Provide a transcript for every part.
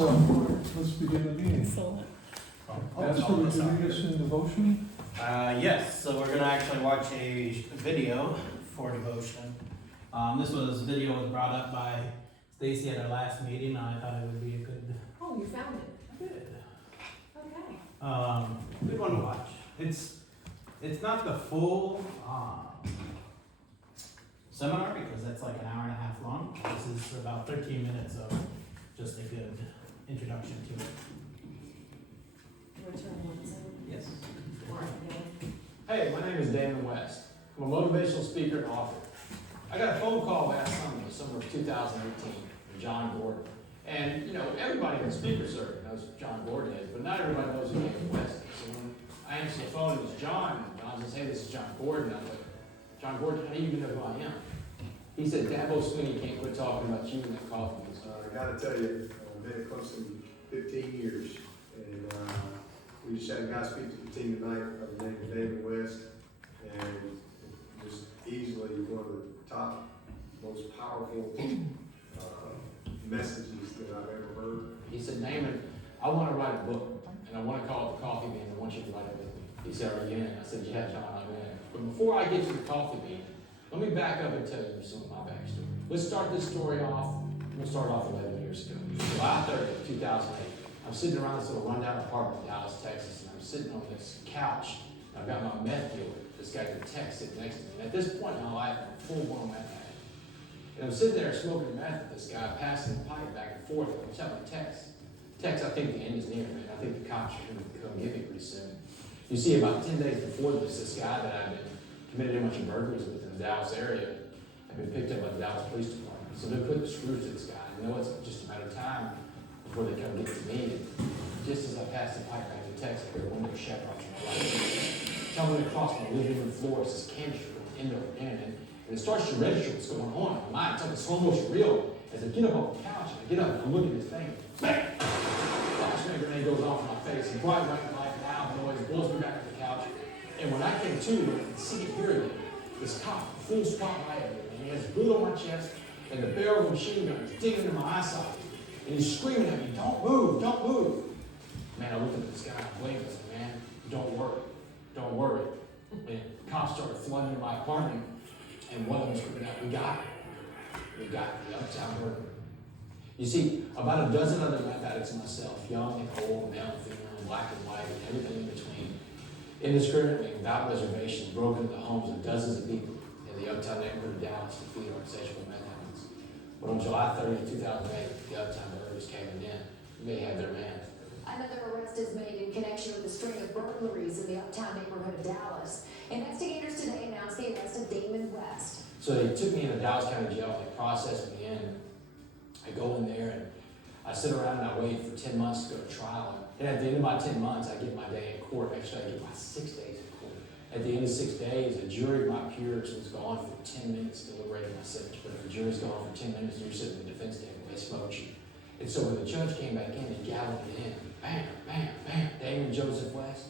let's begin the meeting. Excellent. Pastor, would you lead us in devotion? Yes, so we're gonna actually watch a video for devotion. This video was brought up by Stacy at our last meeting, and I thought it would be a good. Oh, you found it? Good. Okay. Good one to watch. It's not the full seminar because that's like an hour and a half long. This is about 13 minutes of just a good introduction to it. Return one, so. Yes. All right, yeah. Hey, my name is Damon West. I'm a motivational speaker and author. I got a phone call last summer of 2018, from John Gordon. And, you know, everybody in the speaker circuit knows who John Gordon is, but not everybody knows who Damon West is. So when I answered the phone, it was John. And John says, hey, this is John Gordon. I was like, John Gordon, how do you even know who I am? He said, Dabo Sweeney can't quit talking about you in that coffee. So I gotta tell you, I've been here close to 15 years, and we just had a guy speak to the team tonight by the name of David West, and just easily one of the top, most powerful messages that I've ever heard. he said, Damon, I want to write a book, and I want to call it The Coffee Bean. I want you to write it with me. He said, are you in? I said, yeah, John, I'm in. But before I get to the coffee bean, let me back up and tell you some of my backstory. Let's start this story off. We'll start off 11 years ago. July 30th, 2008. I'm sitting around this little rundown apartment in Dallas, Texas, and I'm sitting on this couch. And I've got my meth dealer, this guy named Tex, sitting next to me. And at this point in my life, I'm a full-blown meth addict. And I'm sitting there smoking meth with this guy, passing the pipe back and forth. And I'm telling Tex, I think the end is near, man. I think the cops are going to come get me pretty soon. You see, about 10 days before this guy that I've been committed a bunch of burglaries with in the Dallas area had been picked up by the Dallas Police Department. So they're putting the screws to this guy. I know it's just a matter of time before they come get to me. And just as I pass the pipe back to Texas, I hear one little chevron to my right. Coming across my living room floor is this canister going end over end. And it starts to register what's going on in my mind. It's like a slow motion reel. As I get up on the couch, and I get up and I look at this thing. Bang! Flashbang grenade goes off in my face. And bright white light, loud noise, blows me back to the couch. And when I came to, I could see it here again. This cop, full spotlight of it, and he has blood on my chest, and the barrel of a machine gun is digging into my eyesight. And he's screaming at me, don't move, don't move. Man, I looked at this guy and blinked and said, man, don't worry. And cops started flooding into my apartment, and one of them screaming out, we got the uptown murder. You see, about a dozen other meth addicts and myself, young and old, male and female, black and white, and everything in between, indiscriminately, without reservation, broke into the homes of dozens of people in the uptown neighborhood of Dallas to feed our insatiable meth habits. But on July 30th, 2008, the uptown murderers came in. They had their man. Another arrest is made in connection with a string of burglaries in the uptown neighborhood of Dallas. Investigators today announced the arrest of Damon West. So they took me into Dallas County Jail, they processed me in. I go in there and I sit around and I wait for 10 months to go to trial. And at the end of my 10 months, I get my day in court. Actually, I get my 6 days in court. At the end of 6 days, a jury of my peers was gone for 10 minutes deliberating my sentence. But if a jury's gone for 10 minutes and you're sitting at the defense table, they smoked you. And so when the judge came back in and gavelled it in, bam, bam, bam, Damon Joseph West,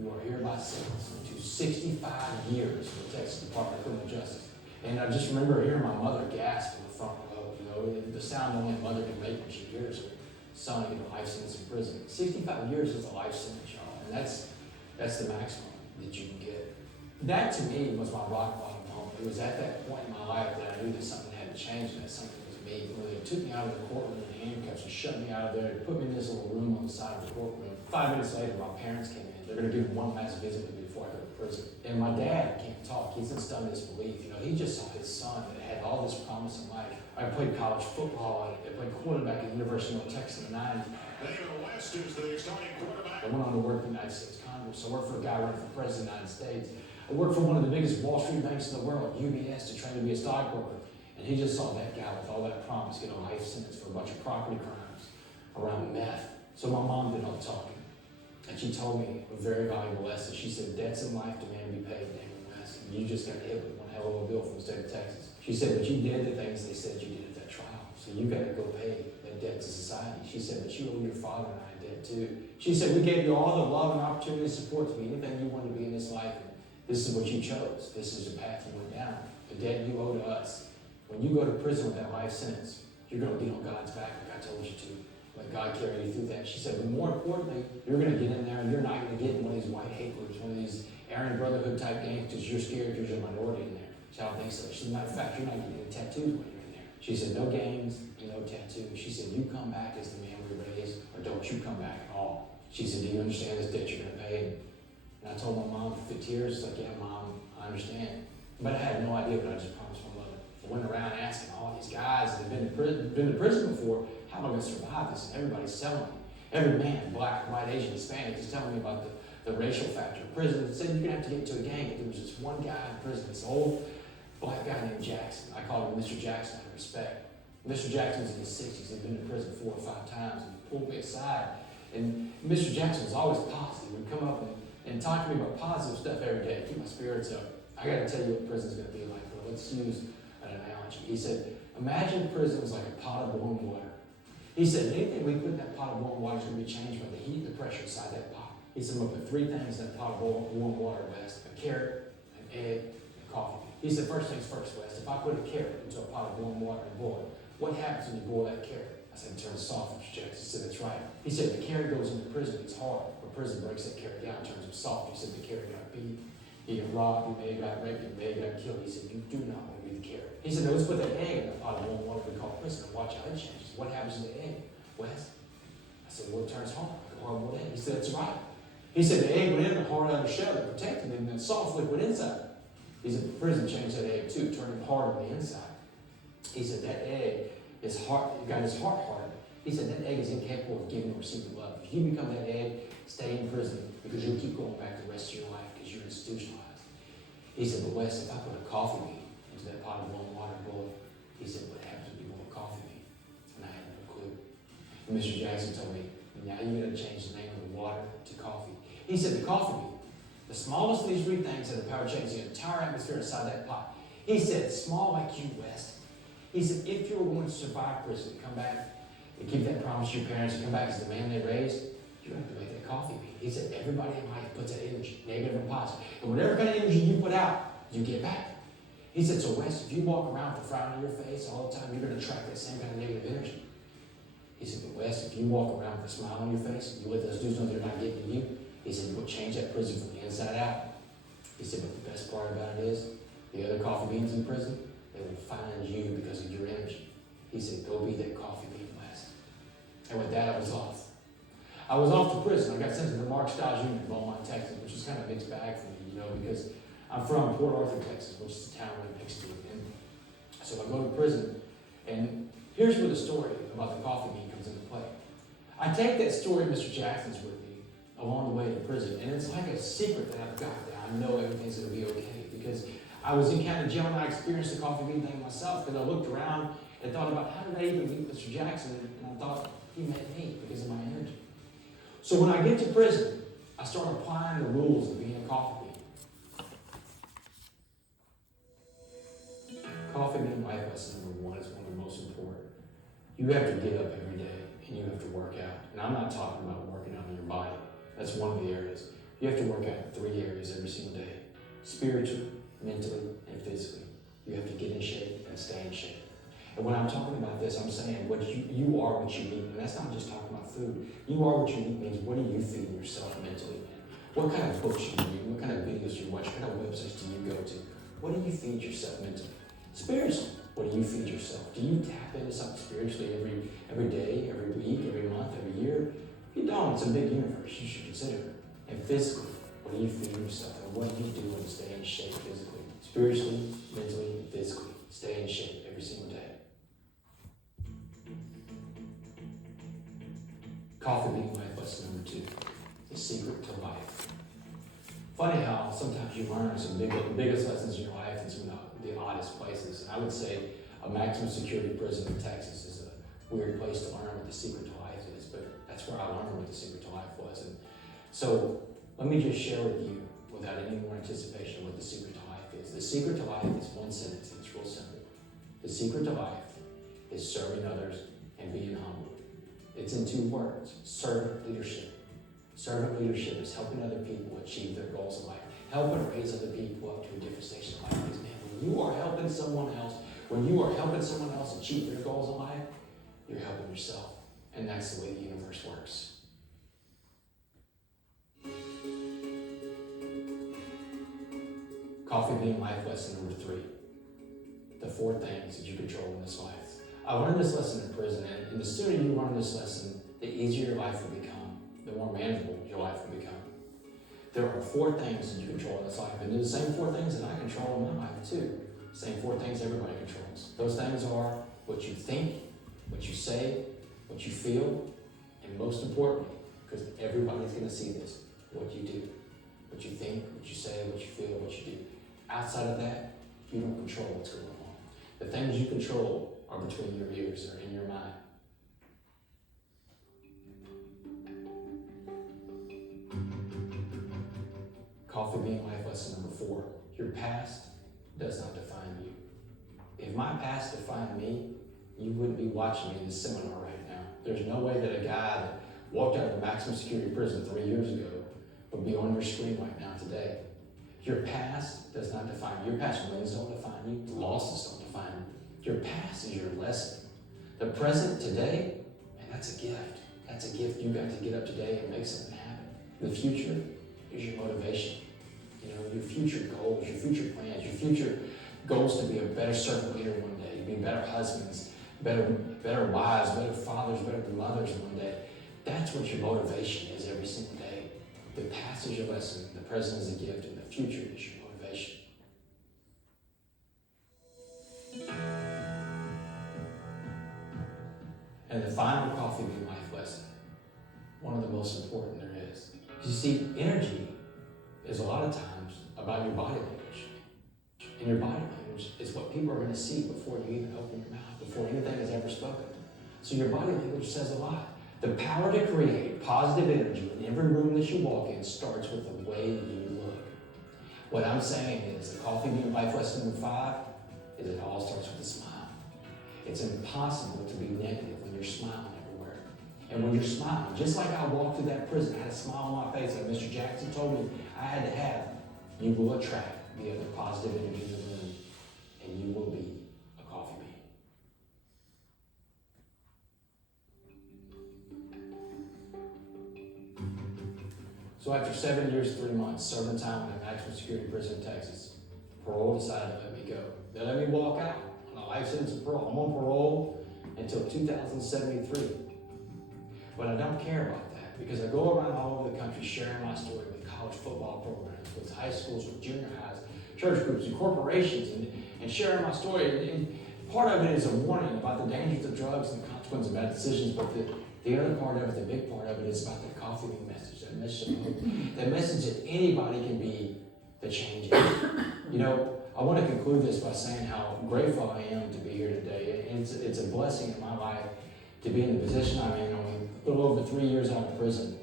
you are hereby sentenced to 65 years in the Texas Department of Criminal Justice. And I just remember hearing my mother gasp in the front row, you know, the sound only a mother can make when she hears her son get a life sentence in prison. 65 years is a life sentence, y'all, and that's the maximum that you can get. That to me was my rock bottom moment. It was at that point in my life that I knew that something had to change and that something was me. When they took me out of the courtroom in handcuffs and shut me out of there and put me in this little room on the side of the courtroom. 5 minutes later, my parents came in. They're going to do one last visit with me before I go to prison. And my dad can't talk. He's in stunned disbelief. You know, he just saw his son that had all this promise in life. I played college football. I played quarterback at the University of North Texas in the 90s. Damon West is the starting quarterback. I went on to work in the United States Congress. I worked for a guy running for president of the United States. I worked for one of the biggest Wall Street banks in the world, UBS, to train to be a stockbroker. And he just saw that guy with all that promise get a life sentence for a bunch of property crimes around meth. So my mom did all the talking. And she told me a very valuable lesson. She said, debts in life demand to be paid, Damon West. And you just got hit with one hell of a bill from the state of Texas. She said, but you did the things they said you did at that trial. So you got to go pay that debt to society. She said, but you owe your father and I a debt too. She said, we gave you all the love and opportunity and support to be anything you wanted to be in this life. And this is what you chose. This is the path you went down. The debt you owe to us. When you go to prison with that life sentence, you're going to be on God's back like I told you to. Let God carry you through that. She said, but more importantly, you're going to get in there and you're not going to get in one of these white hate-groups, one of these Aryan Brotherhood type gangs because you're scared because you're a minority in there. She said, I don't think so. She said, matter of fact, you're not getting any tattoos when you're in there. She said, no gangs and no tattoos. She said, you come back as the man we raised, or don't you come back at all. She said, do you understand this debt you're going to pay? And I told my mom through tears, like, yeah, Mom, I understand. But I had no idea what I just promised my mother. I went around asking all these guys that have been to prison before, how am I going to survive this? And everybody's telling me. Every man, black, white, Asian, Hispanic, is telling me about the racial factor. Prison, it said you're going to have to get into a gang. There was this one guy in prison, this old black guy named Jackson. I called him Mr. Jackson out of respect. Mr. Jackson's in his 60s. He'd been to prison 4 or 5 times. He pulled me aside. And Mr. Jackson was always positive. He'd come up and talk to me about positive stuff every day, keep my spirits up. I got to tell you what prison's going to be like. Well, let's use an analogy. He said, imagine prison was like a pot of boiling water. He said, anything we put in that pot of boiling water is going to be changed by the heat and the pressure inside that pot. He said, I'm going to put 3 things in that pot of warm water, West: a carrot, an egg, and coffee. He said, first things first, West, if I put a carrot into a pot of warm water and boil it, what happens when you boil that carrot? I said, it turns soft, Mr. Jackson. He said, that's right. He said, the carrot goes into prison, it's hard, but prison breaks that carrot down, turns it soft. He said, the carrot got beat, he got robbed, he may have got raped, he may have got killed. He said, you do not want to be the carrot. He said, no, let's put that egg in the pot of warm water we call prison and watch how it changes. What happens to the egg, Wes? I said, well, it turns hard, like a hard-boiled egg. He said, that's right. He said, the egg went in the hard outer shell that protected him, and then soft liquid inside. He said, the prison changed that egg too, turned it hard on the inside. He said, that egg is hard, it got his heart hardened. He said, that egg is incapable of giving or receiving love. If you become that egg, stay in prison because you'll keep going back the rest of your life because you're institutionalized. He said, but Wes, if I put a coffee bean into that pot of warm water and boil it, he said, what happens when you boil a coffee bean? And I had no clue. And Mr. Jackson told me, now you got to change the name of the water to coffee. He said, the coffee bean, the smallest of these 3 things had the power to change the entire atmosphere inside that pot. He said, small like you, West. He said, if you were going to survive prison, come back and keep that promise to your parents and come back as the man they raised, you have to make that coffee bean. He said, everybody in life puts that energy, negative and positive. And whatever kind of energy you put out, you get back. He said, so Wes, if you walk around with a frown on your face all the time, you're going to attract that same kind of negative energy. He said, but Wes, if you walk around with a smile on your face, and you let those dudes know they're not getting you, he said, you'll change that prison from the inside out. He said, but the best part about it is, the other coffee beans in prison, they will find you because of your energy. He said, go be that coffee bean, Wes. And with that, I was off. I was off to prison. I got sent to the Mark Stiles Unit in Beaumont, Texas, which is kind of a mixed bag for me, because I'm from Port Arthur, Texas, which is the town right next to it. And so I go to prison, and here's where the story about the coffee bean comes into play. I take that story Mr. Jackson's with me along the way to prison, and it's like a secret that I've got that I know everything's going to be okay, because I was in county jail and I experienced the coffee bean thing myself, because I looked around and thought about how did I even meet Mr. Jackson, and I thought he met me because of my energy. So when I get to prison, I start applying the rules of being a coffee bean. Coffee bean life lesson number 1 is one of the most important. You have to get up every day and you have to work out. And I'm not talking about working out on your body. That's one of the areas. You have to work out in 3 areas every single day. Spiritually, mentally, and physically. You have to get in shape and stay in shape. And when I'm talking about this, I'm saying what you are what you eat. And that's not just talking about food. You are what you eat means what do you feed yourself mentally? What kind of books you read? What kind of videos you watch? What kind of websites do you go to? What do you feed yourself mentally? Spiritually, what do you feed yourself? Do you tap into something spiritually every day, every week, every month, every year? If you don't, it's a big universe. You should consider it. And physically, what do you feed yourself? And what do you do to stay in shape physically? Spiritually, mentally, physically. Stay in shape every single day. Coffee bean life lesson number 2. The secret to life. Funny how sometimes you learn some biggest lessons in your life in some of the oddest places. And I would say a maximum security prison in Texas is a weird place to learn what the secret to life is, but that's where I learned what the secret to life was. And so let me just share with you, without any more anticipation, what the secret to life is. The secret to life is one sentence, and it's real simple. The secret to life is serving others and being humble. It's in 2 words, servant leadership. Servant leadership is helping other people achieve their goals in life, helping raise other people up to a different station in life. Because man, when you are helping someone else achieve their goals in life, you're helping yourself. And that's the way the universe works. Coffee Bean Life lesson number 3. The 4 things that you control in this life. I learned this lesson in prison, and the sooner you learn this lesson, the easier your life will become, the more manageable your life will become. There are 4 things that you control in this life, and they're the same 4 things that I control in my life too. Same 4 things everybody controls. Those things are what you think, what you say, what you feel, and most importantly, because everybody's going to see this, what you do. What you think, what you say, what you feel, what you do. Outside of that, you don't control what's going on. The things you control are between your ears or in your mind. Coffee Bean Life lesson number 4. Your past does not define you. If my past defined me, you wouldn't be watching me in this seminar right now. There's no way that a guy that walked out of a maximum security prison 3 years ago would be on your screen right now today. Your past does not define you. Your past wins don't define you. The losses don't define you. Your past is your lesson. The present today, and that's a gift. That's a gift. You got to get up today and make something happen. The future is your motivation. You know, your future goals, your future plans, your future goals to be a better servant leader one day, be better husbands, better wives, better fathers, better mothers one day. That's what your motivation is every single day. The past is your lesson, the present is a gift, and the future is your motivation. And the final Coffee Bean Life lesson, one of the most important there is. You see, energy is a lot of times about your body language. And your body language is what people are going to see before you even open your mouth, before anything is ever spoken. So your body language says a lot. The power to create positive energy in every room that you walk in starts with the way you look. What I'm saying is the Coffee Bean Life lesson number 5 is it all starts with a smile. It's impossible to be negative when you're smiling everywhere. And when you're smiling, just like I walked through that prison, I had a smile on my face like Mr. Jackson told me I had to have, you will attract the other positive energy in the room, and you will be a coffee bean. So after 7 years, 3 months, serving time in a maximum security prison in Texas, parole decided to let me go. They let me walk out on a life sentence of parole. I'm on parole until 2073. But I don't care about that because I go around all over the country sharing my story with college football programs, with high schools, with junior highs, church groups, and corporations, and sharing my story. And part of it is a warning about the dangers of drugs and the consequences of bad decisions, but the other part of it, the big part of it, is about the coffee bean message, that message of hope, that message that anybody can be the change agent. You know, I want to conclude this by saying how grateful I am to be here today. And it's a blessing in my life to be in the position I'm in, only a little over 3 years out of prison.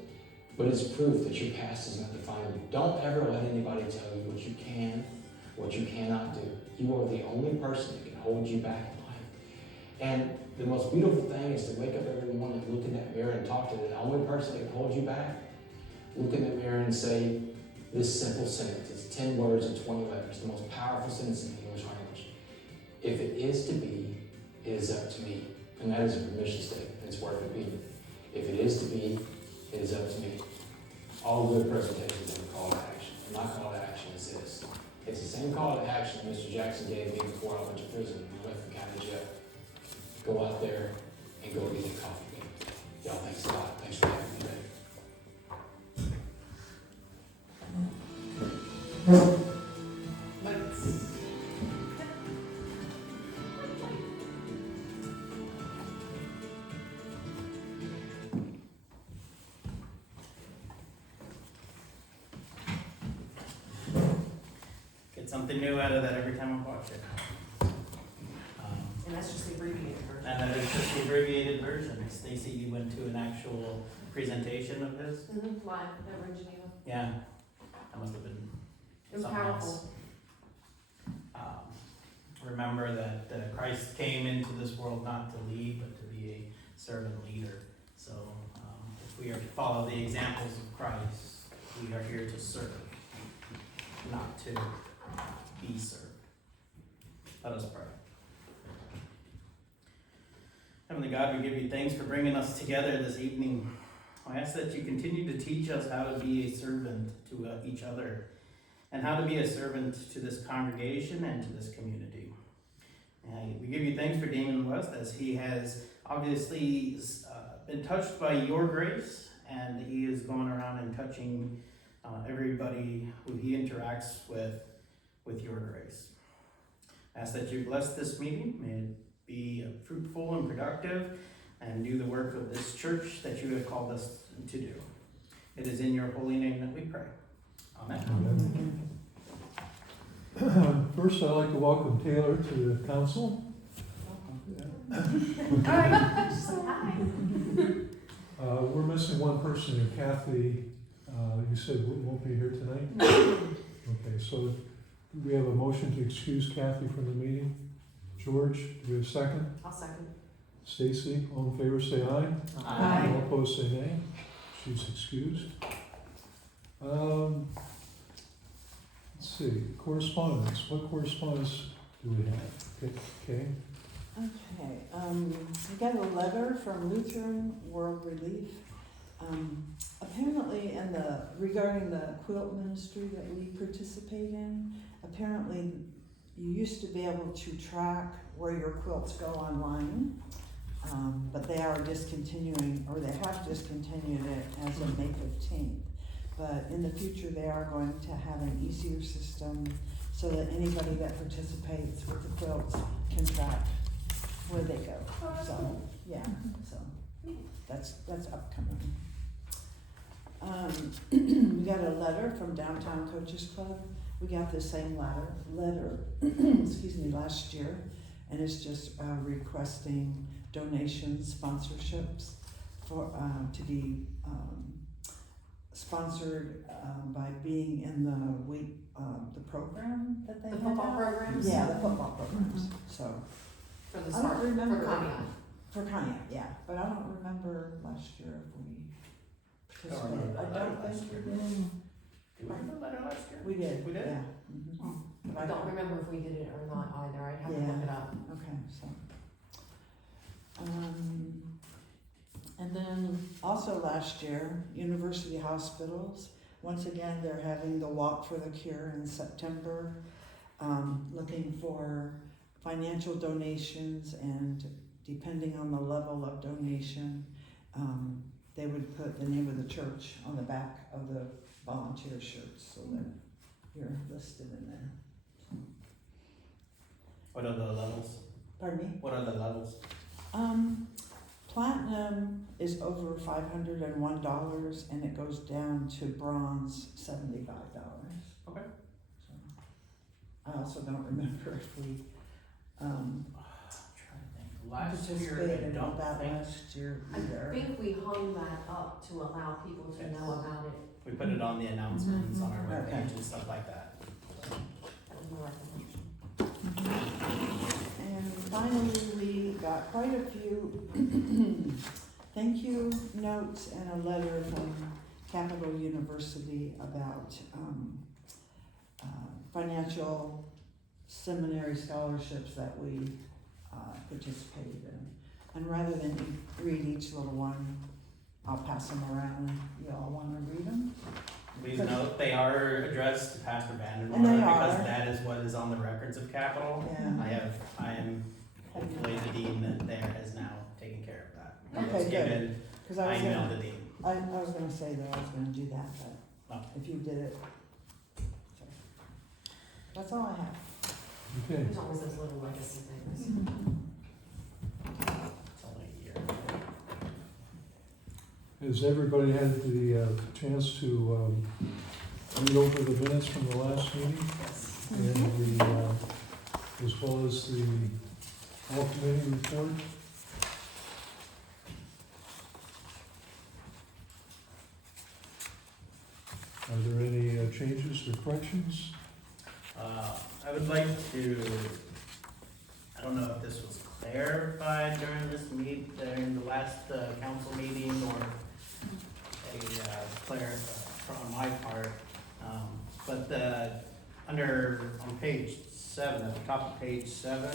But it's proof that your past is not defining you. Don't ever let anybody tell you what you can, what you cannot do. You are the only person that can hold you back in life. And the most beautiful thing is to wake up every morning and look in that mirror and talk to the only person that can hold you back. Look in the mirror and say this simple sentence. It's 10 words and 20 letters, the most powerful sentence in the English language. If it is to be, it is up to me. And that is a permission statement. It's worth repeating. If it is to be, it is up to me. All good presentations have a call to action. And my call to action is this. It's the same call to action Mr. Jackson gave me before I went to prison and left the county jail. Go out there and go get a coffee bean. Y'all, thanks a lot. Thanks for having me today. Get something new out of that every time I watch it. And that's just the abbreviated version. And that is just the abbreviated version. Stacy, you went to an actual presentation of this? Live, over in Geneva. Yeah. That must have been It was something powerful. else. Remember that Christ came into this world not to lead, but to be a servant leader. So if we are to follow the examples of Christ, we are here to serve, not to be served. Let us pray. Heavenly God, we give you thanks for bringing us together this evening. I ask that you continue to teach us how to be a servant to each other and how to be a servant to this congregation and to this community. And we give you thanks for Damon West as he has obviously been touched by your grace, and he is going around and touching everybody who he interacts with your grace. I ask that you bless this meeting. May it be fruitful and productive and do the work of this church that you have called us to do. It is in your holy name that we pray. Amen. First, I'd like to welcome Taylor to the council. We're missing one person, Kathy. You said won't be here tonight? Okay, so do we have a motion to excuse Kathy from the meeting? George, do we have a second? I'll second. Stacy, all in favor, say aye. Aye. All opposed, say nay. She's excused. Let's see, correspondence. What correspondence do we have? Okay. Okay, we got a letter from Lutheran World Relief. Apparently regarding the quilt ministry that we participate in, apparently you used to be able to track where your quilts go online, but they are discontinuing, or they have discontinued it as of May 15th. But in the future, they are going to have an easier system so that anybody that participates with the quilts can track where they go. So, yeah, so that's upcoming. We got a letter from Downtown Coaches Club. We got the same letter, excuse me, last year, and it's just requesting donations, sponsorships for to be sponsored by being in the program that they The have football out. programs? Yeah, the football programs. So For the I don't start, for remember Conneaut. for Conneaut, yeah, but I don't remember last year if we participated. I I don't last think year. we did. Do we have a letter last year? We did. We did? Yeah. Mhm. But I don't remember if we did it or not either, I'd have to Yeah. look it up. Okay, so. And then also last year, University Hospitals, once again, they're having the Walk for the Cure in September, looking for financial donations, and depending on the level of donation, they would put the name of the church on the back of the volunteer shirts so that you're listed in there. What are the levels? Pardon me? What are the levels? Platinum is over $501, and it goes down to bronze $75. Okay. So, I also don't remember if we I'm trying to think. Last year, participated I in don't that think last year I either. think we hung that up to allow people to know about it. we put it on the announcements on our Okay. webpage and stuff like that. That was my recollection. And finally, we got quite a few thank you notes and a letter from Capital University about financial seminary scholarships that we participated in. And rather than read each little one, I'll pass them around. You all want to read them? Please note, they are addressed to Pastor And Vandermark they because are. that is what is on the records of Capitol. Yeah. I am hopefully the dean that there has now taken care of that. Okay, It's good. given, Because I I emailed the dean. was gonna say that I was gonna do that, but Oh. if you did it. So, that's all I have. Okay. There's always those little legacy things. It's only a year. Has everybody had the chance to read over the minutes from the last meeting? Yes. And the, as well as the all committee report? Are there any changes or corrections? I would like to, I don't know if this was clarified during this during the last council meeting, or on my part, but on page 7, at the top of page 7,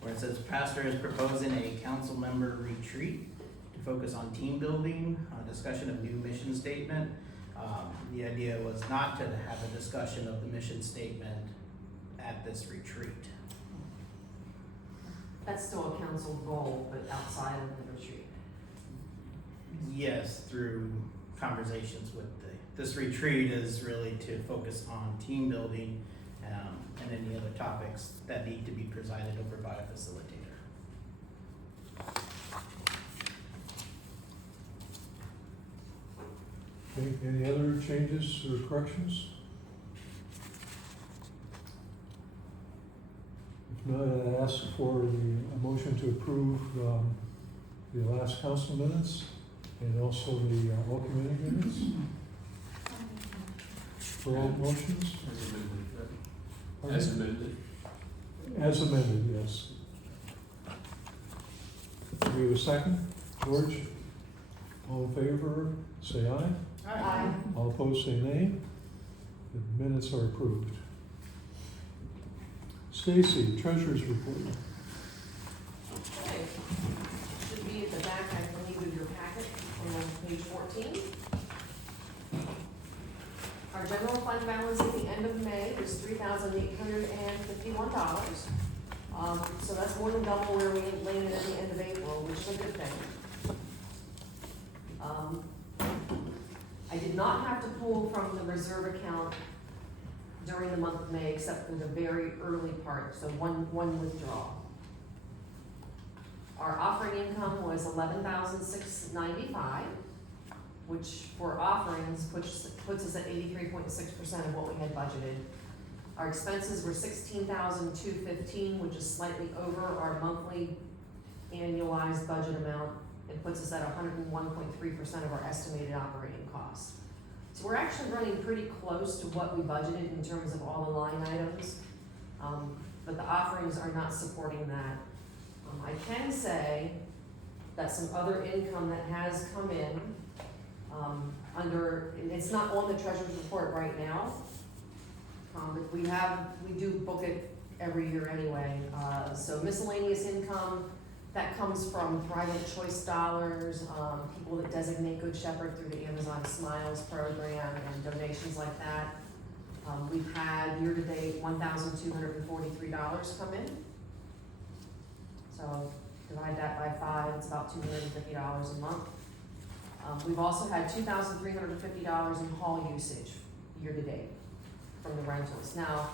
where it says pastor is proposing a council member retreat to focus on team building, discussion of new mission statement. The idea was not to have a discussion of the mission statement at this retreat. That's still a council goal, but outside of the retreat. Yes, through conversations with this retreat is really to focus on team building, and any other topics that need to be presided over by a facilitator. Okay, any other changes or corrections? If not, I ask for a motion to approve the last council minutes and also the all committee minutes. For all motions? As amended. As amended, yes. Do we have a second? George? All in favor, say aye. Aye. All opposed, say nay. The minutes are approved. Stacy, treasurer's report. Okay. Should be at the back, I believe, of your packet on page 14. Our general fund balance at the end of May was $3,851. So that's more than double where we landed at the end of April, which is a good thing. I did not have to pull from the reserve account during the month of May, except for the very early part, so one withdrawal. Our offering income was $11,695, which for offerings puts us at 83.6% of what we had budgeted. Our expenses were $16,215, which is slightly over our monthly annualized budget amount. It puts us at 101.3% of our estimated operating costs. So we're actually running pretty close to what we budgeted in terms of all the line items, but the offerings are not supporting that. I can say that some other income that has come in, it's not on the treasurer's report right now, but we do book it every year anyway. So miscellaneous income, that comes from private choice dollars, people that designate Good Shepherd through the Amazon Smiles program and donations like that. We've had year-to-date $1,243 come in. So divide that by 5, it's about $250 a month. We've also had $2,350 in hall usage year-to-date from the rentals. Now,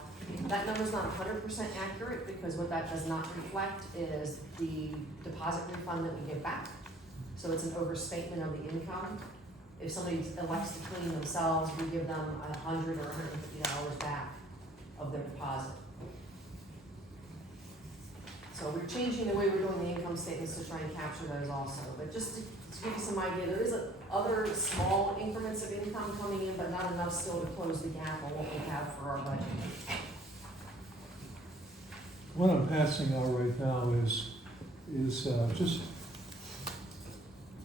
that number's not 100% accurate because what that does not reflect is the deposit refund that we give back. So it's an overstatement of the income. If somebody elects to clean themselves, we give them $100 or $150 back of their deposit. So we're changing the way we're doing the income statements to try and capture those also. But just to give you some idea, there is other small increments of income coming in, but not enough still to close the gap on what we have for our budget. What I'm passing out right now is just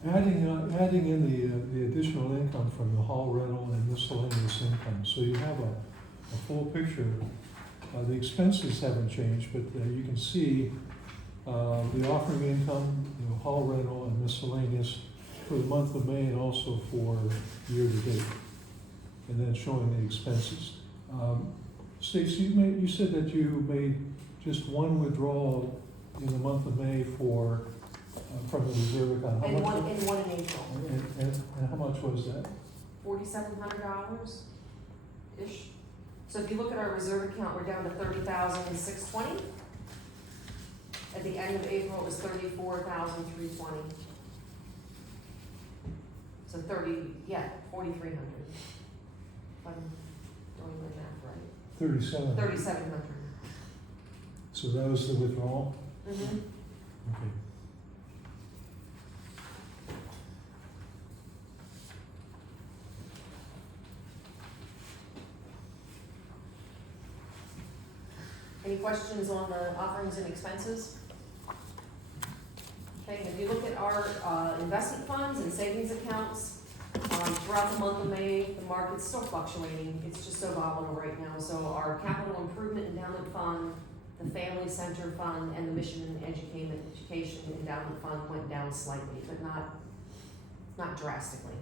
adding in the additional income from the hall rental and miscellaneous income. So you have a full picture. The expenses haven't changed, but you can see the offering income, hall rental and miscellaneous for the month of May and also for year to date, and then showing the expenses. Stacy, you said that you made just one withdrawal in the month of May for from the reserve account. And one in April. And how much was that? $4,700 ish. So if you look at our reserve account, we're down to $30,620. At the end of April, it was $34,320. So 4,300. If I'm doing my math right. 37. 3,700. So that was the withdrawal? Mm-hmm. Okay. Any questions on the offerings and expenses? Okay, if you look at our investment funds and savings accounts, throughout the month of May, the market's still fluctuating. It's just so volatile right now. So our capital improvement endowment fund The Family Center Fund and the Mission and Education Endowment Fund went down slightly, but not drastically.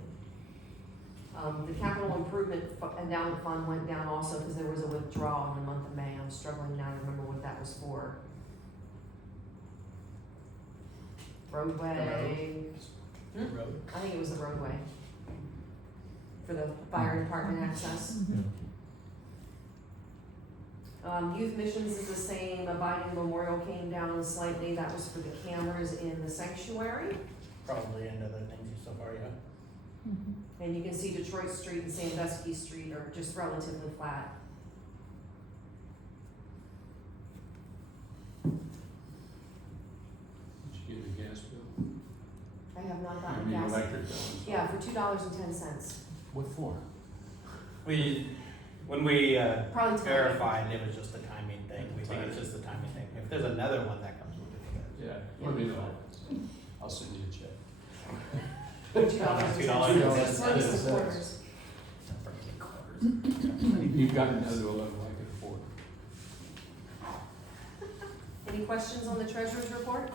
The Capital Improvement Endowment Fund went down also because there was a withdrawal in the month of May. I'm struggling now to remember what that was for. Roadway. Road. I think it was the roadway for the fire department access. Youth missions is the same. Abiding Memorial came down slightly. That was for the cameras in the sanctuary. Probably and other things so far, yeah. And you can see Detroit Street and Sandusky Street are just relatively flat. Did you get a gas bill? I have not I gotten mean, gas. electric bill. Yeah, for $2.10. What for? When we Probably timing. verified, it was just a timing thing. We think it's just a timing thing. If there's another one that comes, we'll do it. Yeah, let me know. I'll send you a check. $2.10. Supporters. You've got another level I can afford. Any questions on the treasurer's report?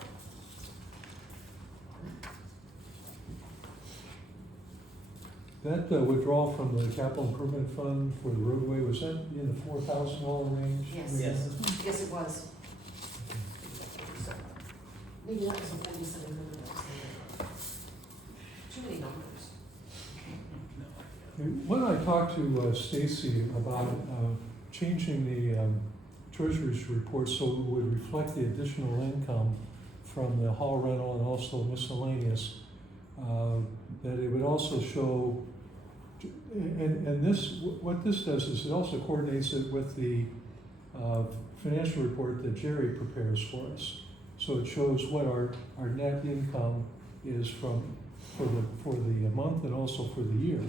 That withdrawal from the capital improvement fund for the roadway, was that in the $4,000 range? Yes. Yes. Yes, it was. Maybe that was a 4,700. Too many numbers. When I talked to Stacy about changing the treasurer's report so it would reflect the additional income from the hall rental and also miscellaneous, that it would also show, and this, what this does is it also coordinates it with the financial report that Jerry prepares for us. So it shows what our net income is for the month and also for the year.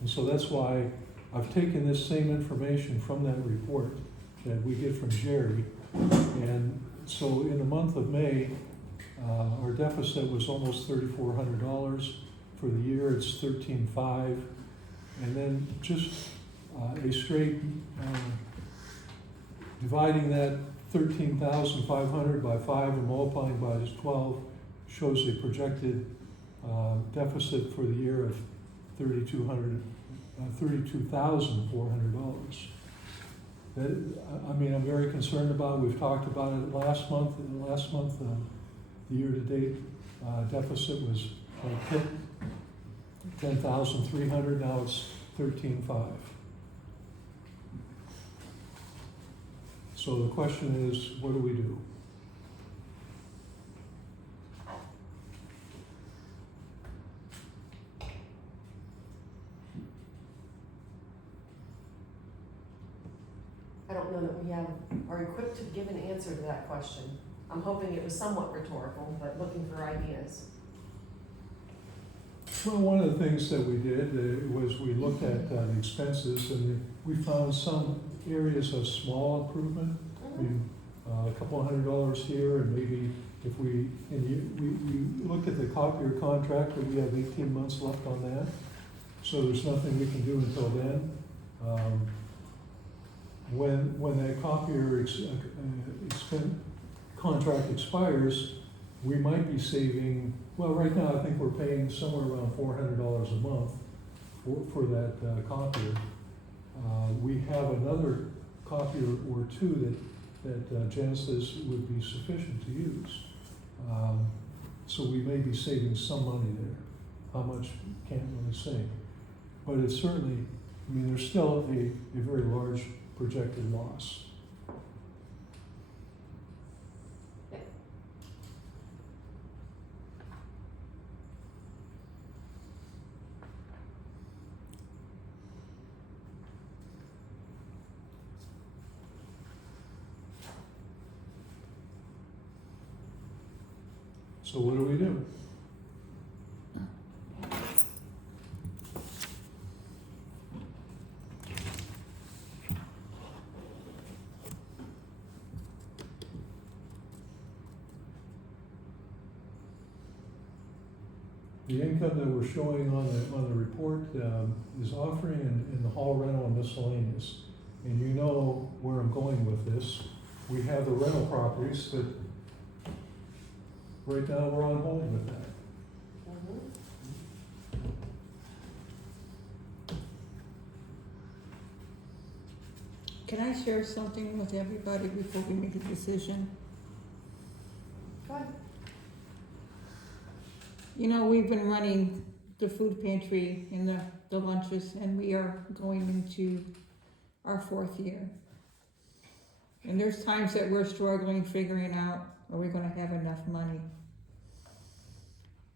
And so that's why I've taken this same information from that report that we get from Jerry. And so in the month of May, our deficit was almost $3,400. For the year, it's $13,500. And then just a straight dividing that 13,500 by 5 and multiplying by 12 shows a projected deficit for the year of $32,400. That, I mean, I'm very concerned about it. We've talked about it last month. The year-to-date deficit was like 10,300. Now it's 13,500. So the question is, what do we do? I don't know that we are equipped to give an answer to that question. I'm hoping it was somewhat rhetorical, but looking for ideas. Well, one of the things that we did was we looked at the expenses, and we found some areas of small improvement. I mean, a couple $100 here, and maybe if we looked at the copier contract, that we have 18 months left on that. So there's nothing we can do until then. When that copier contract expires, we might be saving, well, right now I think we're paying somewhere around $400 a month for that copier. We have another copier or two that Genesis would be sufficient to use. So we may be saving some money there. How much, can't really say. But it's certainly, I mean, there's still a very large projected loss. So what do we do? The income that we're showing on the report is offering in the hall rental and miscellaneous. And you know where I'm going with this. we have the rental properties that, right now, we're on hold with that. Can I share something with everybody before we make a decision? Go ahead. You know, we've been running the food pantry and the lunches, and we are going into our 4th year. And there's times that we're struggling figuring out, are we gonna have enough money?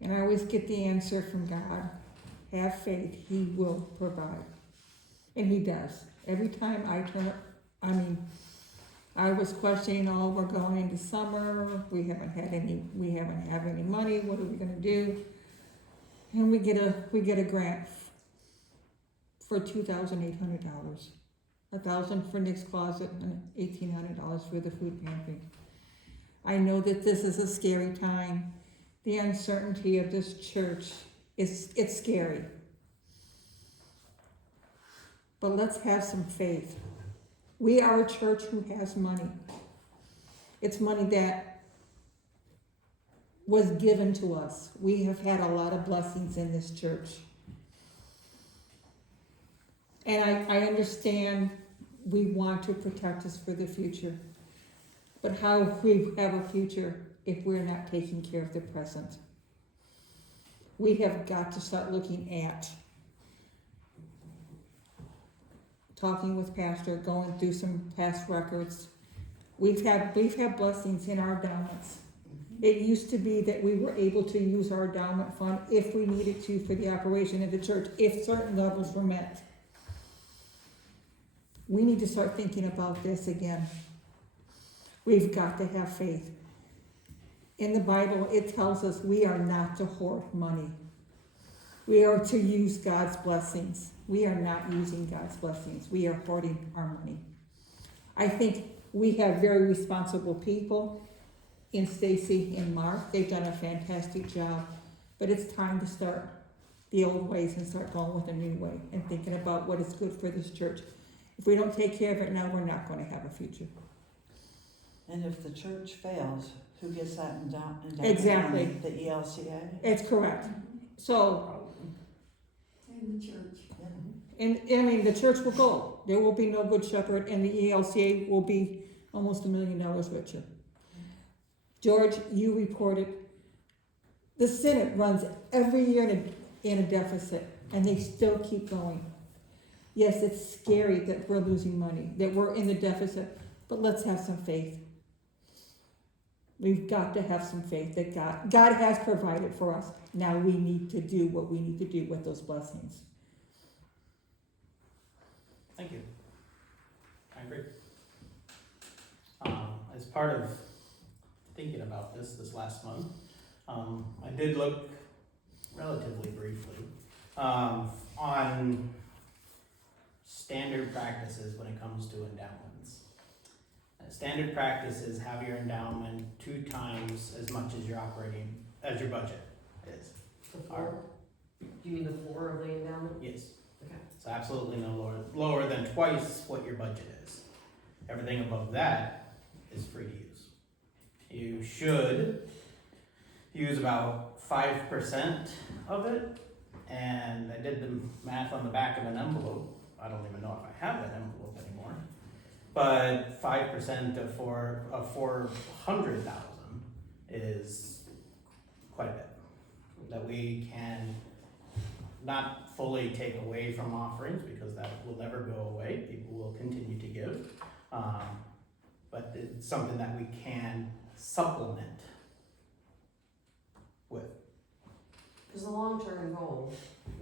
And I always get the answer from God, have faith, He will provide. And He does. Every time I was questioning, oh, we're going into summer, we haven't had any money, what are we gonna do? And we get a grant for $2,800, $1,000 for Nick's Closet and $1,800 for the food pantry. I know that this is a scary time. The uncertainty of this church it's scary. But let's have some faith. We are a church who has money. It's money that was given to us. We have had a lot of blessings in this church. And I understand we want to protect us for the future. But how we have a future if we're not taking care of the present? We have got to start looking at talking with Pastor, going through some past records. We've had blessings in our endowments. It used to be that we were able to use our endowment fund if we needed to for the operation of the church, if certain levels were met. We need to start thinking about this again. We've got to have faith. In the Bible, it tells us we are not to hoard money. We are to use God's blessings. We are not using God's blessings. We are hoarding our money. I think we have very responsible people in Stacy and Mark. They've done a fantastic job. But it's time to start the old ways and start going with a new way and thinking about what is good for this church. If we don't take care of it now, we're not going to have a future. And if the church fails, who gets that endowment? Exactly. The ELCA? It's correct. So, And the church. and I mean, the church will go. There will be no good shepherd, and the ELCA will be almost $1 million richer. George, you reported the Senate runs every year in a deficit, and they still keep going. Yes, it's scary that we're losing money, that we're in the deficit, but let's have some faith. We've got to have some faith that God has provided for us. Now we need to do what we need to do with those blessings. Thank you. I agree. As part of thinking about this last month, I did look relatively briefly on standard practices when it comes to endowments. Standard practice is have your endowment 2 times as much as your budget is. The floor? Do you mean the floor of the endowment? Yes. Okay. So absolutely no lower than twice what your budget is. Everything above that is free to use. You should use about 5% of it, and I did the math on the back of an envelope. I don't even know if I have that envelope anymore. But 5% of 400,000 is quite a bit that we can not fully take away from offerings, because that will never go away. People will continue to give, but it's something that we can supplement with. Because the long-term goal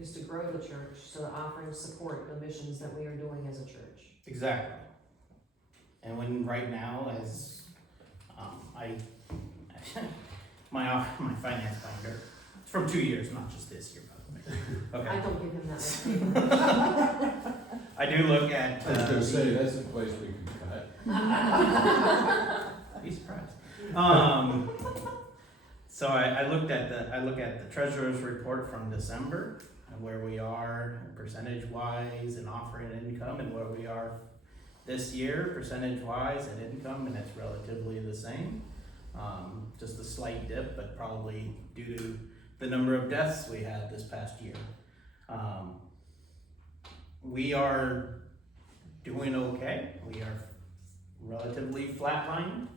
is to grow the church so the offerings support the missions that we are doing as a church. Exactly. And when right now, as my finance binder, it's from 2 years, not just this year, by the way. I Okay. don't give him that much. I do look at. I was gonna say, that's the place we can cut. Be surprised. So I look at the treasurer's report from December and where we are percentage wise in offering income and where we are this year, percentage-wise and income, and it's relatively the same. Just a slight dip, but probably due to the number of deaths we had this past year. We are doing okay. We are relatively flatlined,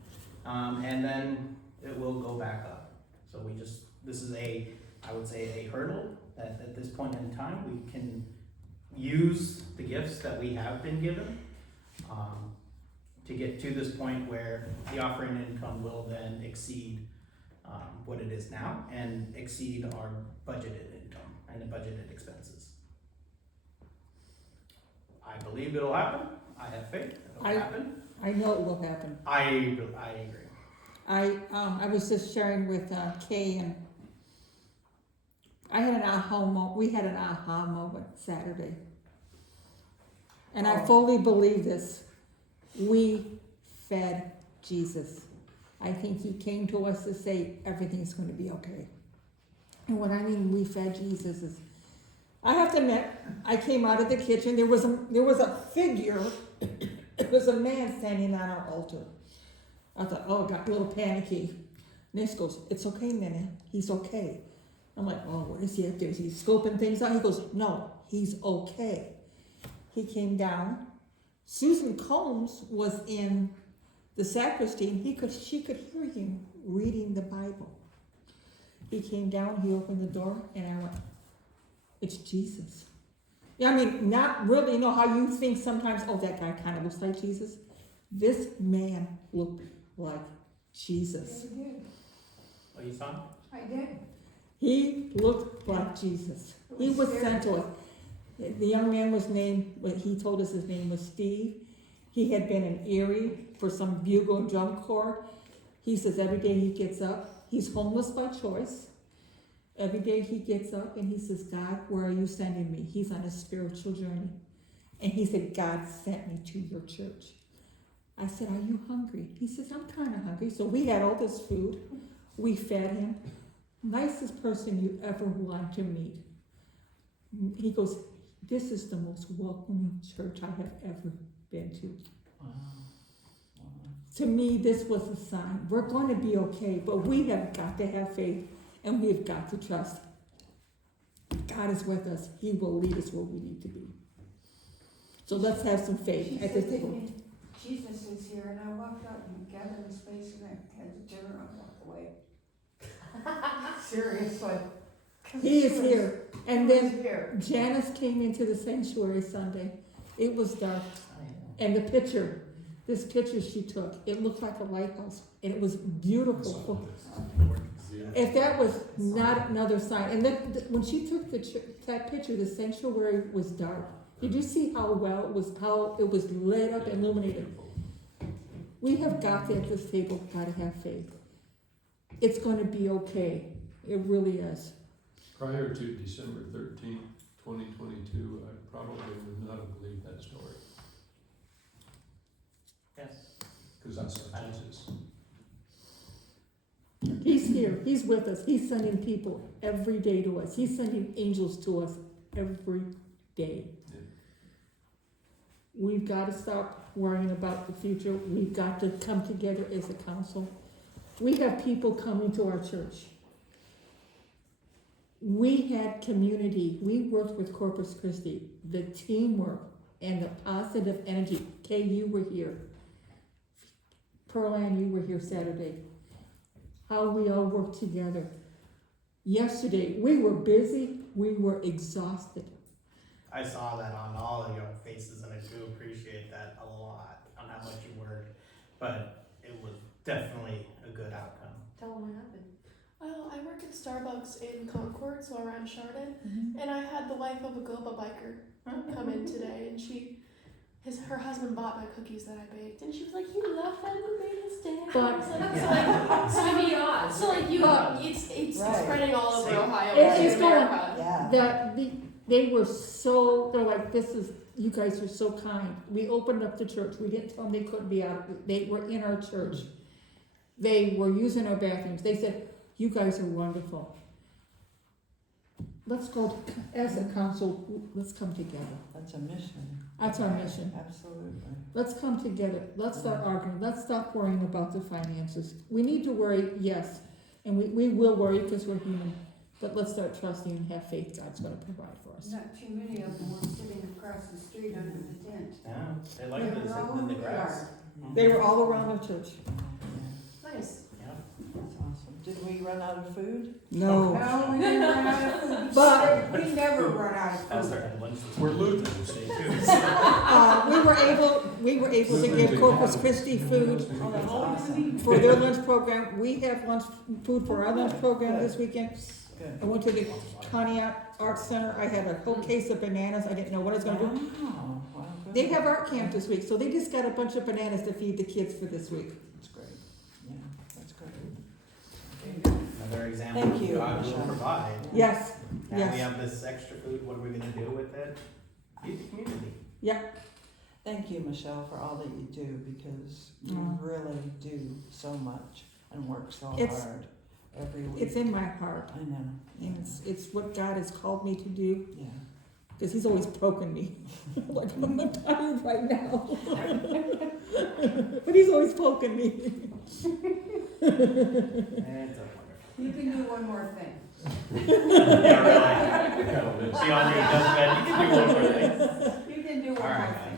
and then it will go back up. So this is I would say a hurdle that at this point in time we can use the gifts that we have been given to get to this point where the offering income will then exceed what it is now and exceed our budgeted income and the budgeted expenses. I believe it'll happen. I have faith it'll happen. I know it will happen. I agree. I was just sharing with Kay, and I had an aha moment. We had an aha moment Saturday, and I fully believe this. We fed Jesus. I think he came to us to say everything's going to be okay. And what I mean we fed Jesus is, I have to admit, I came out of the kitchen. There was a figure. It was a man standing on our altar. I thought, oh, I got a little panicky. Ness goes, it's okay, Minnie. He's okay. I'm like, oh, what is he up to? Is he scoping things out? He goes, no, he's okay. He came down. Susan Combs was in the sacristy, and she could hear him reading the Bible. He came down, he opened the door, and I went, it's Jesus. Yeah, I mean, not really, you know how you think sometimes, oh, that guy kind of looks like Jesus? This man looked like Jesus. I did. Oh, you saw him? I did. He looked like Jesus. He was sent to us. The young man was named, he told us his name was Steve. He had been in Erie for some bugle drum corps. He says every day he gets up, he's homeless by choice. Every day he gets up and he says, God, where are you sending me? He's on a spiritual journey. And he said, God sent me to your church. I said, are you hungry? He says, I'm kind of hungry. So we had all this food. We fed him. Nicest person you ever want to meet. He goes, this is the most welcoming church I have ever been to. Wow. To me, this was a sign. We're going to be okay, but we have got to have faith. And we've got to trust. God is with us. He will lead us where we need to be. So let's have some faith at this table. Jesus is here, and I walked out and gathered in space, and I had to turn around and walk away. Seriously. He is here. And He was then here. Janice came into the sanctuary Sunday. It was dark. And this picture she took, it looked like a lighthouse. And it was beautiful. If that was not another sign, and then when she took that picture, the sanctuary was dark. Did you see how it was lit up and illuminated? We have got to, at this table, got to have faith. It's going to be okay. It really is. Prior to December 13th, 2022, I probably would not have believed that story. Yes. Because that's not Jesus. He's here. He's with us. He's sending people every day to us. He's sending angels to us every day. Yeah. We've got to stop worrying about the future. We've got to come together as a council. We have people coming to our church. We had community. We worked with Corpus Christi. The teamwork and the positive energy. Kay, you were here. Pearl Ann, you were here Saturday. How we all worked together. Yesterday, we were busy, we were exhausted. I saw that on all of your faces, and I do appreciate that a lot on how much you worked. But it was definitely a good outcome. Tell them what happened. Well, I work at Starbucks in Concord, so around Chardon, Mm-hmm. and I had the wife of a Goba biker come in today, and her husband bought my cookies that I baked, and she was like, "You love them, you made us dance." But So many odds. It's Right. spreading all over Same. Ohio It's and going- America. Yeah. they're like, you guys are so kind. We opened up the church. We didn't tell them they couldn't be out. They were in our church. They were using our bathrooms. They said, you guys are wonderful. let's go, as a council, let's come together. That's a mission. That's our mission. Absolutely. Let's come together, let's start arguing, let's stop worrying about the finances. We need to worry, yes, and we will worry because we're human, but let's start trusting and have faith God's gonna provide for us. Not too many of them were sitting across the street under the tent. Yeah, they like it sitting in the grass. They were all around the church. Nice. Yeah. That's awesome. Did we run out of food? No. No, we didn't run out of food. But- We never run out of Pastor food. had lunch this We're morning. Lutherans, they too. We were able to give Corpus Christi food Oh, that's awesome. for their lunch program. We have lunch, food for our lunch program this weekend. Good. I went to the Conneaut Arts Center, I had a whole case of bananas, I didn't know what I was gonna do. Wow, wow, good. They have art camp this week, so they just got a bunch of bananas to feed the kids for this week. That's great. Yeah, that's great. Another example Thank of you, God will Michelle. provide. Yes, Now we yes, have this extra food, what are we gonna do with it? Feed the community. Thank you, Michelle, for all that you do, because you Mm. really do so much and work so It's- hard every week. it's in my heart, I know. and it's what God has called me to do, Yeah. because He's always poking me. Like, I'm not tired right now. But He's always poking me. It's a wonderful. You can do one more thing. Yeah, really. She already does that, you can do one more thing. You can do one All more right. thing.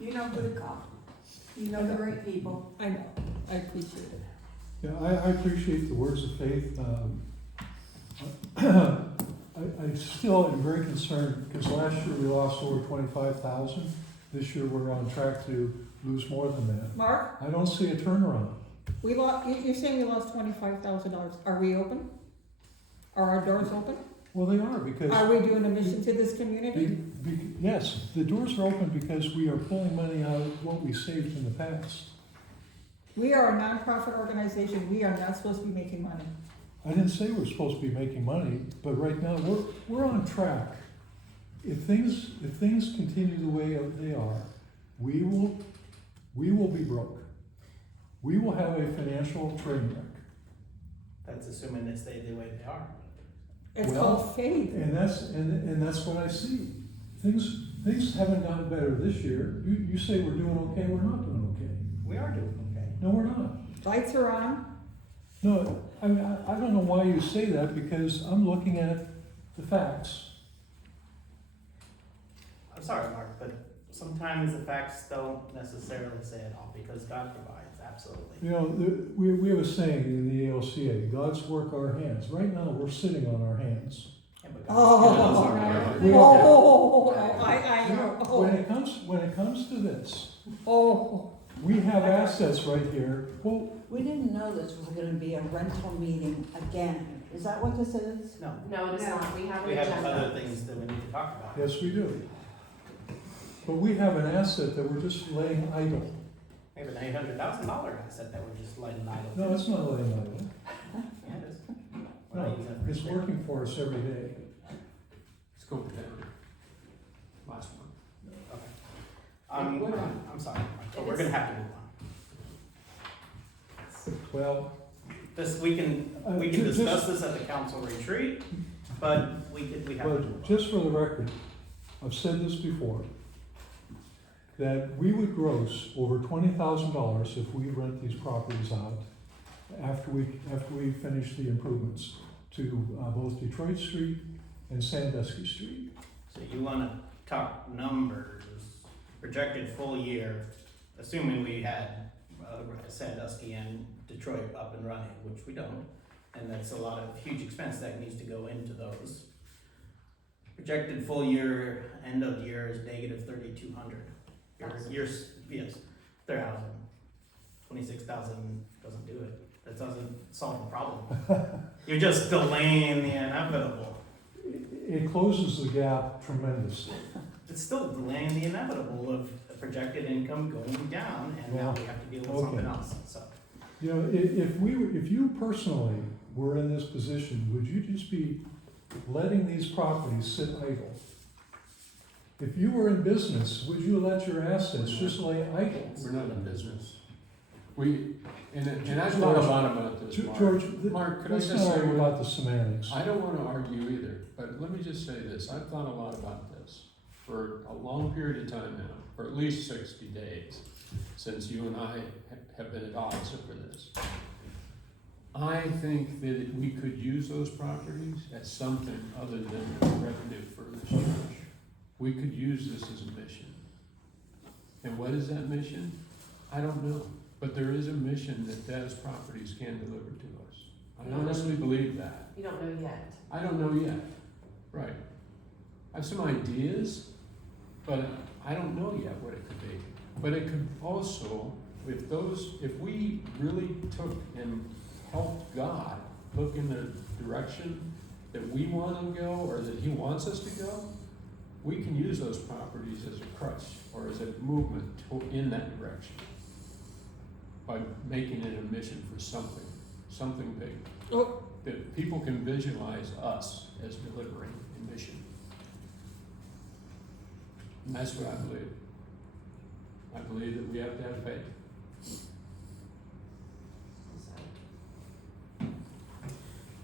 You know who to call. You know the right people. I know, I appreciate it. Yeah, I appreciate the words of faith. I still am very concerned, because last year we lost over 25,000. This year we're on track to lose more than that. Mark, I don't see a turnaround. we lost, you're saying we lost $25,000. Are we open? Are our doors open? Well, they are, because, Are we doing a mission to this community? yes, the doors are open because we are pulling money out of what we saved in the past. We are a nonprofit organization, we are not supposed to be making money. I didn't say we're supposed to be making money, but right now, we're on track. If things continue the way they are, we will be broke. We will have a financial train wreck. That's assuming they stay the way they are. It's Well, called faith. And that's what I see. Things haven't gotten better this year. You say we're doing okay, we're not doing okay. We are doing okay. No, we're not. Lights are on. No, I mean, I don't know why you say that, because I'm looking at the facts. I'm sorry, Mark, but sometimes the facts don't necessarily say it all, because God provides, absolutely. You know, we have a saying in the ALCA, God's work our hands. Right now, we're sitting on our hands. Yeah, but Oh, God's We oh, are. oh, You know, when it comes to this, oh, we have assets right here. Well, We didn't know this was gonna be a rental meeting again. Is that what this is? No, No, it is not, we have an we have agenda. other things that we need to talk about. yes, we do. But we have an asset that we're just laying idle. We have an $800,000 asset that we're just letting idle. No, it's not laying idle. Yeah, it is. We're No, not using it for it's shit. working for us every day. It's going down. Last one. Okay. I'm sorry, but we're gonna have to move on. Well, We can just- discuss this at the council retreat, but we have to move on. but just for the record, I've said this before, that we would gross over $20,000 if we rent these properties out after we finish the improvements to both Detroit Street and Sandusky Street. So you wanna talk numbers, projected full year, assuming we had Sandusky and Detroit up and running, which we don't, and that's a lot of huge expense that needs to go into those. Projected full year, end of year is negative 3,200. Yes, their housing, 26,000 doesn't do it. That doesn't solve the problem. You're just delaying the inevitable. It closes the gap tremendously. It's still delaying the inevitable of the projected income going down, and now we have to deal with something Okay. else, so. You know, if you personally were in this position, would you just be letting these properties sit idle? If you were in business, would you let your assets just lay idle? We're not in business. And I've thought a lot about this, Mark. George, Mark, could I let's just not say, argue about the semantics. I don't wanna argue either, but let me just say this, I've thought a lot about this for a long period of time now, for at least 60 days, since you and I have been at odds over this. I think that we could use those properties as something other than revenue for this church. We could use this as a mission. And what is that mission? I don't know. But there is a mission that those properties can deliver to us. I honestly believe that. You don't know yet. I don't know yet. Right. I have some ideas, but I don't know yet what it could be. But it could also, if we really took and helped God look in the direction that we want to go or that He wants us to go, we can use those properties as a crutch or as a movement in that direction by making it a mission for something big. Oh. That people can visualize us as delivering a mission. And that's what I believe. I believe that we have to have faith.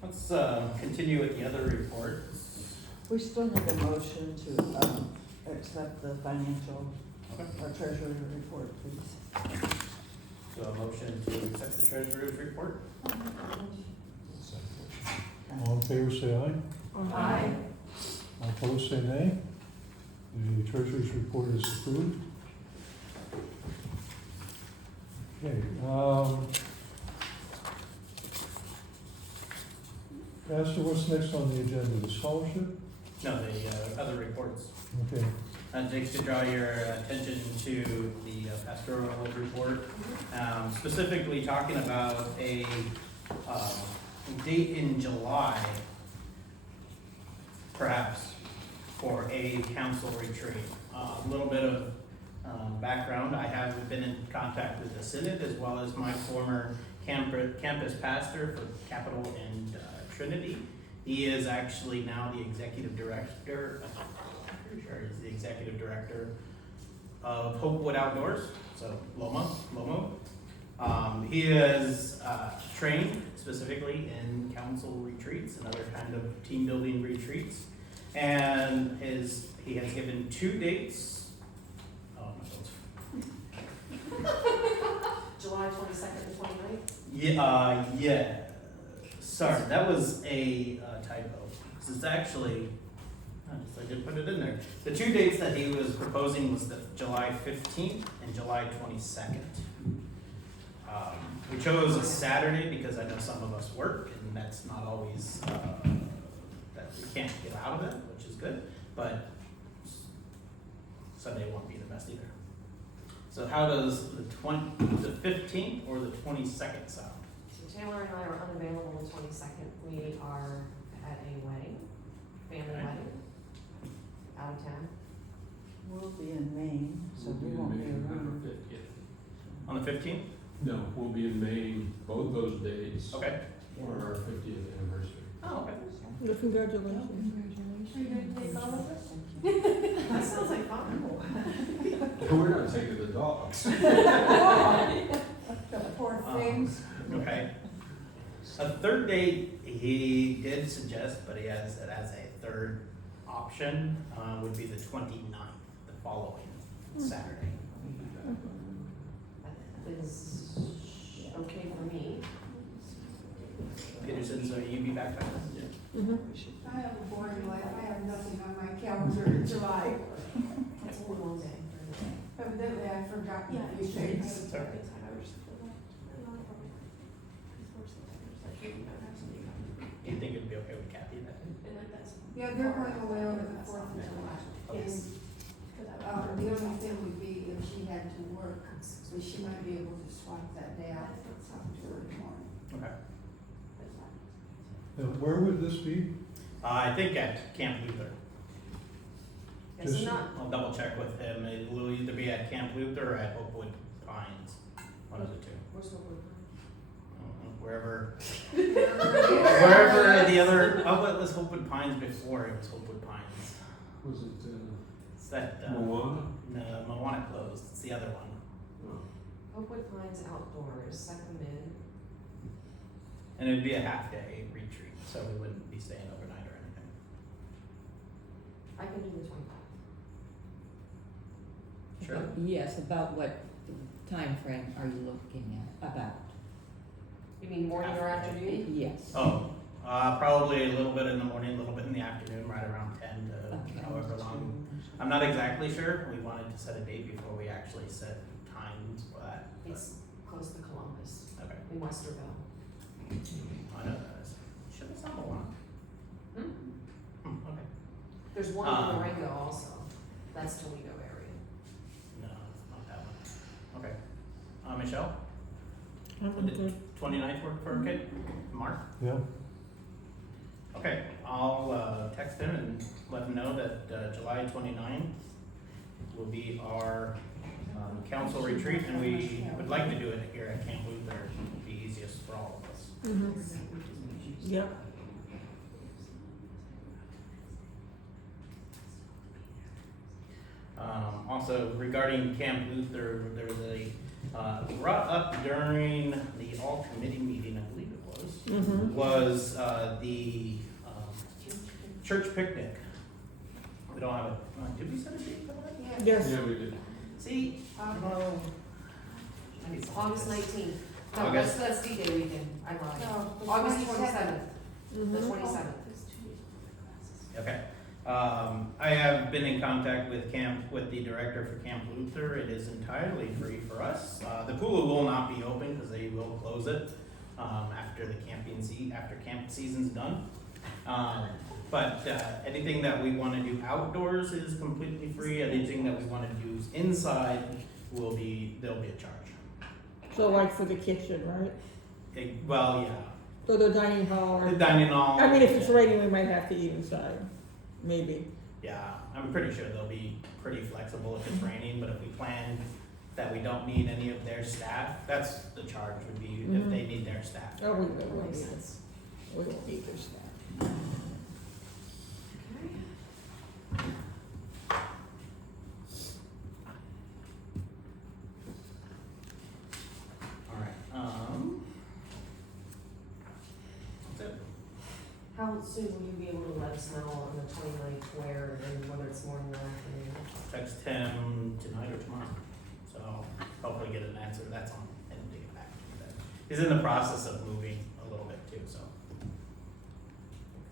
Let's continue with the other report. We still need a motion to accept the financial, or treasury report, please. So a motion to accept the treasurer's report. All in favor, say aye. Aye. All opposed, say nay. The treasurer's report is approved. Okay, Pastor, what's next on the agenda? The scholarship? No, the other reports. Okay. Just to draw your attention to the pastoral report, specifically talking about a date in July, perhaps, for a council retreat. A little bit of background, I have been in contact with the Synod as well as my former campus pastor for Capital and Trinity. He is actually now the executive director, I'm pretty sure he's the executive director of Hopewood Outdoors, so Lomo. He is trained specifically in council retreats and other kind of team building retreats. And he has given 2 dates. Oh, my July 22nd and 29th? yeah. Sorry, that was a typo. This is actually, I did put it in there. The 2 dates that he was proposing was the July 15th and July 22nd. We chose a Saturday because I know some of us work, and that's not always, that we can't get out of it, which is good, but Sunday won't be the best either. So how does the 15th or the 22nd sound? So Taylor and I are unavailable the 22nd. We are at a wedding, family Okay. wedding, out of town. We'll be in Maine, so we won't be around. On the 15th? No, we'll be in Maine both those days Okay. for our 50th anniversary. Oh, okay. Congratulations. Are you gonna take all of us? That sounds like fun. We're not taking the dogs. The poor things. Okay. A third date he did suggest, but he has it as a third option, would be the 29th, the following Saturday. That is okay for me. Peterson, so you be back by then? I have a boring life, I have nothing on my calendar in July. It's only one day. Evidently, I've forgotten Yeah, a few things. It's all right. Do you think it'd be okay with Kathy then? Yeah, they're going away over the 4th of July. Yes. And, the only thing would be if she had to work, so she might be able to swap that day out for some early morning. Okay. Now, where would this be? I think at Camp Luther. Yes, Just- not, I'll double check with him. It will either be at Camp Luther or at Hopewood Pines. One of the two. where's the word? Wherever. Wherever the other. Oh, what was Hopewood Pines before? It was Hopewood Pines. Was it It's that. Moana? No, Moana closed. It's the other one. Oh. Oakwood Pines Outdoors, second mid. And it'd be a half-day retreat, so we wouldn't be staying overnight or anything. I can do the 25th. Sure. Yes, about what time frame are you looking at, about? You mean morning or afternoon? Yes. Oh, probably a little bit in the morning, a little bit in the afternoon, right around 10 to Okay. however long. I'm not exactly sure. We wanted to set a date before we actually set times for that. but- It's close to Columbus, Okay. in Westerville. I know that is. Should have saw one. Okay. There's one in Durango also, that's Toledo area. No, it's not that one. Okay. Michelle, I'm Did- good. 29th work for a kid? Mark? Yeah, Okay, I'll text him and let him know that July 29th will be our council retreat, and we would like to do it here at Camp Luther. It'd be easiest for all of us. Yep. Also, regarding Camp Luther, there was a brought up during the all committee meeting, I believe it was the church picnic. We don't have a, did we set a date for that? Yes. Yeah, we did. See? August 19th. No, August. that's D-Day weekend, I lied. No, the August 27th. 27th, the 27th. Okay. I have been in contact with the director for Camp Luther. It is entirely free for us. The pool will not be open because they will close it after after camp season's done. But anything that we want to do outdoors is completely free. Anything that we want to do inside there'll be a charge. So like for the kitchen, right? Well, yeah. For the dining hall The or, dining hall. I mean, if it's raining, we might have to eat inside, maybe. Yeah, I'm pretty sure they'll be pretty flexible if it's raining, but if we plan that we don't need any of their staff, that's the charge would be if they need their staff. Oh, we That will makes need it. sense. We will need their staff. All right, that's it. How soon will you be able to let us know on the 29th where and whether it's morning or afternoon? Text him tonight or tomorrow, so hopefully get an answer. That's on him to get back to me. He's in the process of moving a little bit too, so. Because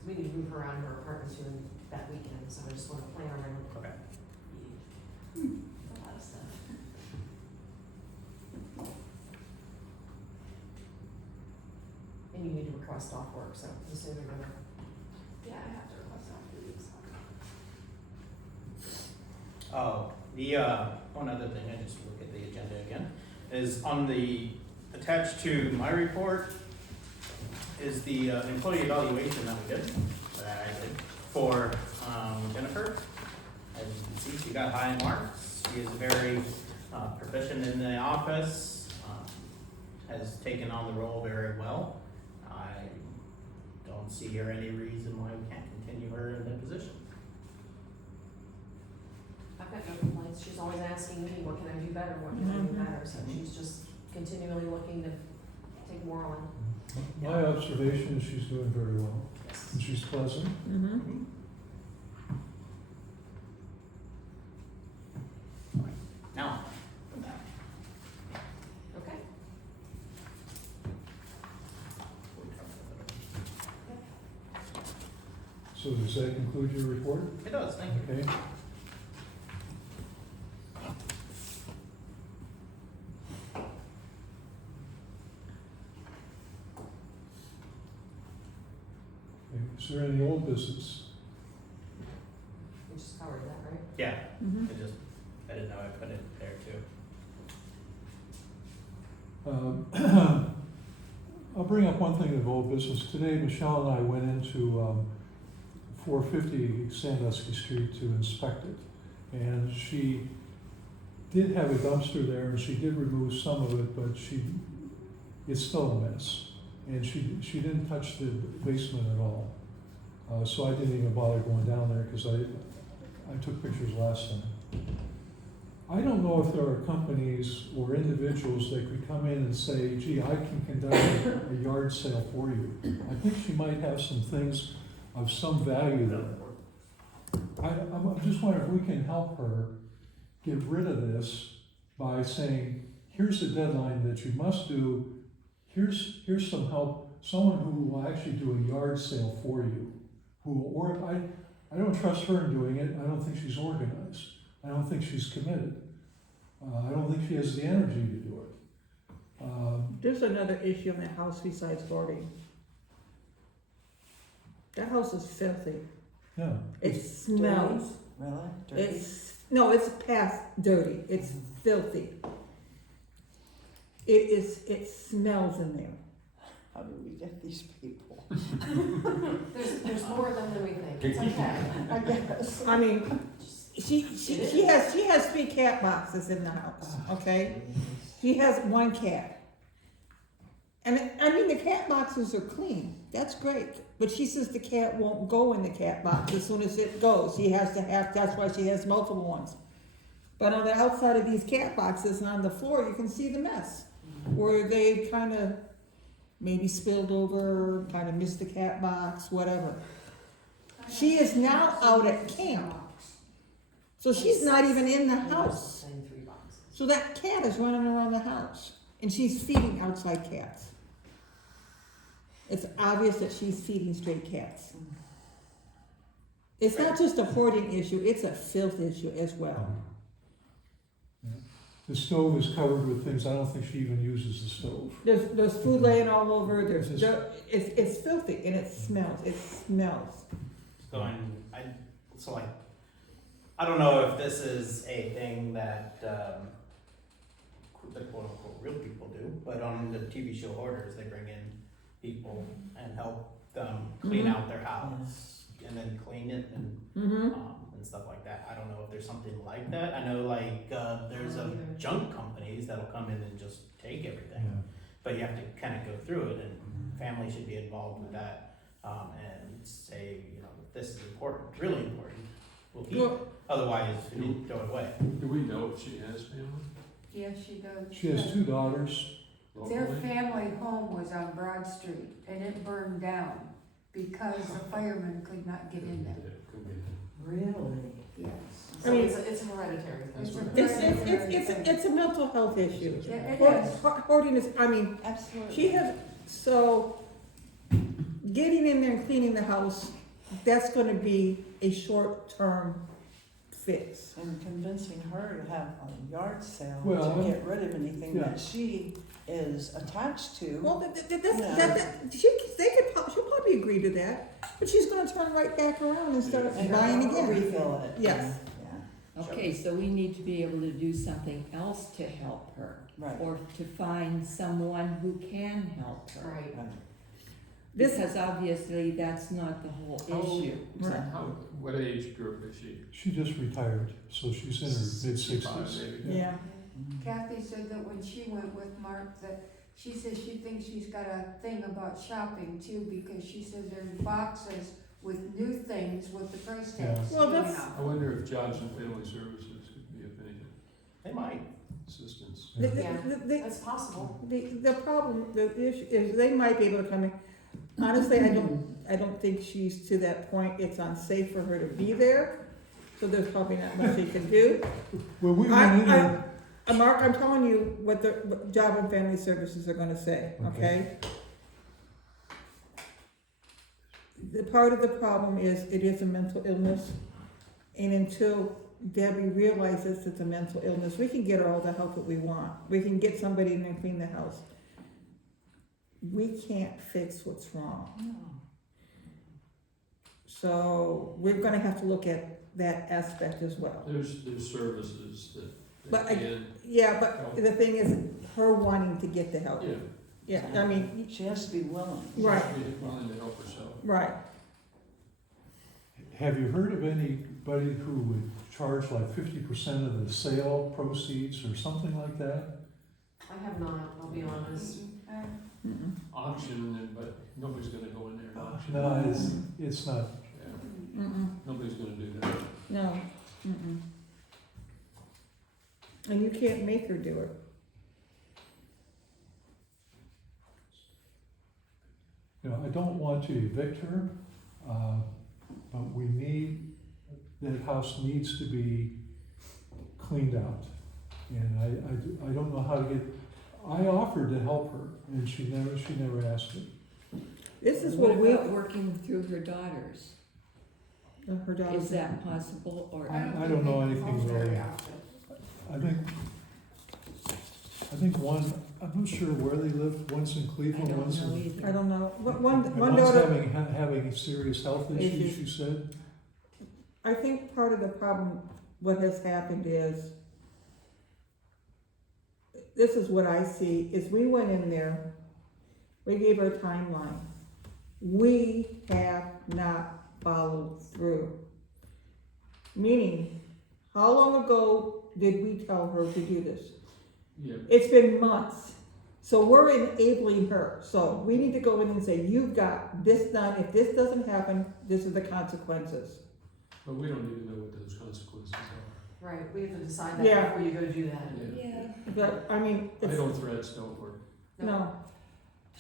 we need to move around her apartment soon that weekend, so I just want to plan around. Okay. A lot of stuff. And you need to request off work, so the sooner the better. Yeah, I have to request off 3 weeks. Oh, the, one other thing, I just look at the agenda again, is on the, attached to my report is the employee evaluation that we did, that I did, for Jennifer. As you can see, she got high marks. She is very proficient in the office, has taken on the role very well. I don't see here any reason why we can't continue her in the position. I've got no complaints, she's always asking me, what can I do better, what can I do better, so she's just continually looking to take more on. my observation is she's doing very well, and she's pleasant. Mm-hmm. Now, Okay. So does that conclude your report? it does, thank you. Okay. Okay, is there any old business? We just covered that, right? Yeah, Mm-hmm. I didn't know I put it there too. I'll bring up one thing of old business. Today, Michelle and I went into 450 Sandusky Street to inspect it. And she did have a dumpster there, and she did remove some of it, but it's still a mess. And she didn't touch the basement at all. So I didn't even bother going down there because I took pictures last time. I don't know if there are companies or individuals that could come in and say, gee, I can conduct a yard sale for you. I think she might have some things of some value there. I'm just wondering if we can help her get rid of this by saying, here's the deadline that you must do, here's some help, someone who will actually do a yard sale for you. I don't trust her in doing it, I don't think she's organized. I don't think she's committed. I don't think she has the energy to do it. There's another issue in the house besides hoarding. That house is filthy. Yeah. It smells. Really? Dirty? It's past dirty. It's filthy. It smells in there. How do we get these people? There's more of them than we think, it's okay. I guess. I mean, she has 3 cat boxes in the house, okay? She has 1 cat. And I mean, the cat boxes are clean, that's great. But she says the cat won't go in the cat box as soon as it goes. That's why she has multiple ones. But on the outside of these cat boxes and on the floor, you can see the mess. Where they kind of maybe spilled over, kind of missed the cat box, whatever. She is now out at camp. So she's not even in the house. So that cat is running around the house. And she's feeding outside cats. It's obvious that she's feeding stray cats. It's not just a hoarding issue, it's a filth issue as well. Yeah. The stove is covered with things, I don't think she even uses the stove. There's food laying all over, it's filthy and it smells. I don't know if this is a thing that, the quote unquote real people do, but on the TV show Hoarders, they bring in people and help them clean out their house and then clean it and stuff like that. I don't know if there's something like that. I know there's junk companies that'll come in and just take everything, but you have to kind of go through it, and family should be involved with that and say, this is important, really important. We'll keep it. Otherwise, we throw it away. Do we know if she has family? Yes, she does. She has 2 daughters. Their family home was on Broad Street, and it burned down because the firemen could not get in there. Really? Yes. I mean, It's hereditary. It's a mental health issue. Yeah, it is. Hoarding is, Absolutely. she has, so getting in there and cleaning the house, that's gonna be a short-term fix. And convincing her to have a yard sale Well, to get rid of anything yeah. that she is attached to. Well, she'll probably agree to that, but she's gonna turn right back around and start And buying again. refill it. Yes. Yeah, Okay, so we need to be able to do something else to help her, right. or to find someone who can help her. Right. Right. Because obviously that's not the whole issue. Right. What age group is she? She just retired, so she's in her mid-60s. Maybe. Yeah. Kathy said that when she went with Mark, that she says she thinks she's got a thing about shopping too, because she says there's boxes with new things with the price tags. Well, hanging that's- out. I wonder if Jobs and Family Services could be of any They might. assistance. That's possible. The problem, the issue is they might be able to come in. Honestly, I don't think she's to that point. It's unsafe for her to be there, so there's probably not much she can do. Well, we went in there. Mark, I'm telling you what the Job and Family Services are gonna say, okay? The part of the problem is it is a mental illness, and until Debbie realizes it's a mental illness, we can get her all the help that we want. We can get somebody in and clean the house. We can't fix what's wrong. No. So we're gonna have to look at that aspect as well. There's services that But they can, Yeah, but the thing is, her wanting to get the help. yeah, Yeah, I mean, She has to be willing. right, be willing to help herself. right. Have you heard of anybody who would charge like 50% of the sale proceeds or something like that? I have not, I'll be honest. Auction, but nobody's gonna go in there and auction. No, it's not. Yeah, nobody's gonna do that. No. And you can't make her do it. You know, I don't want to evict her, but we need, that house needs to be cleaned out. And I don't know how to get, I offered to help her, and she never asked me. This is What what we, about working through her daughters? her daughter's. Is that possible, or? I don't know anything really. I think one, I'm not sure where they live, one's in I Cleveland, don't one's know in. either. I don't know, and one one's daughter, having serious health issues, she said. I think part of the problem, what has happened is, this is what I see, is we went in there, we gave her a timeline. We have not followed through. Meaning, how long ago did we tell her to do this? Yeah, It's been months. So we're enabling her. So we need to go in and say, you've got this done. If this doesn't happen, this is the consequences. but we don't even know what those consequences are. Right, we have to decide that Yeah. before you go do that. Yeah. But, I mean, it's, Idle threats don't work. no.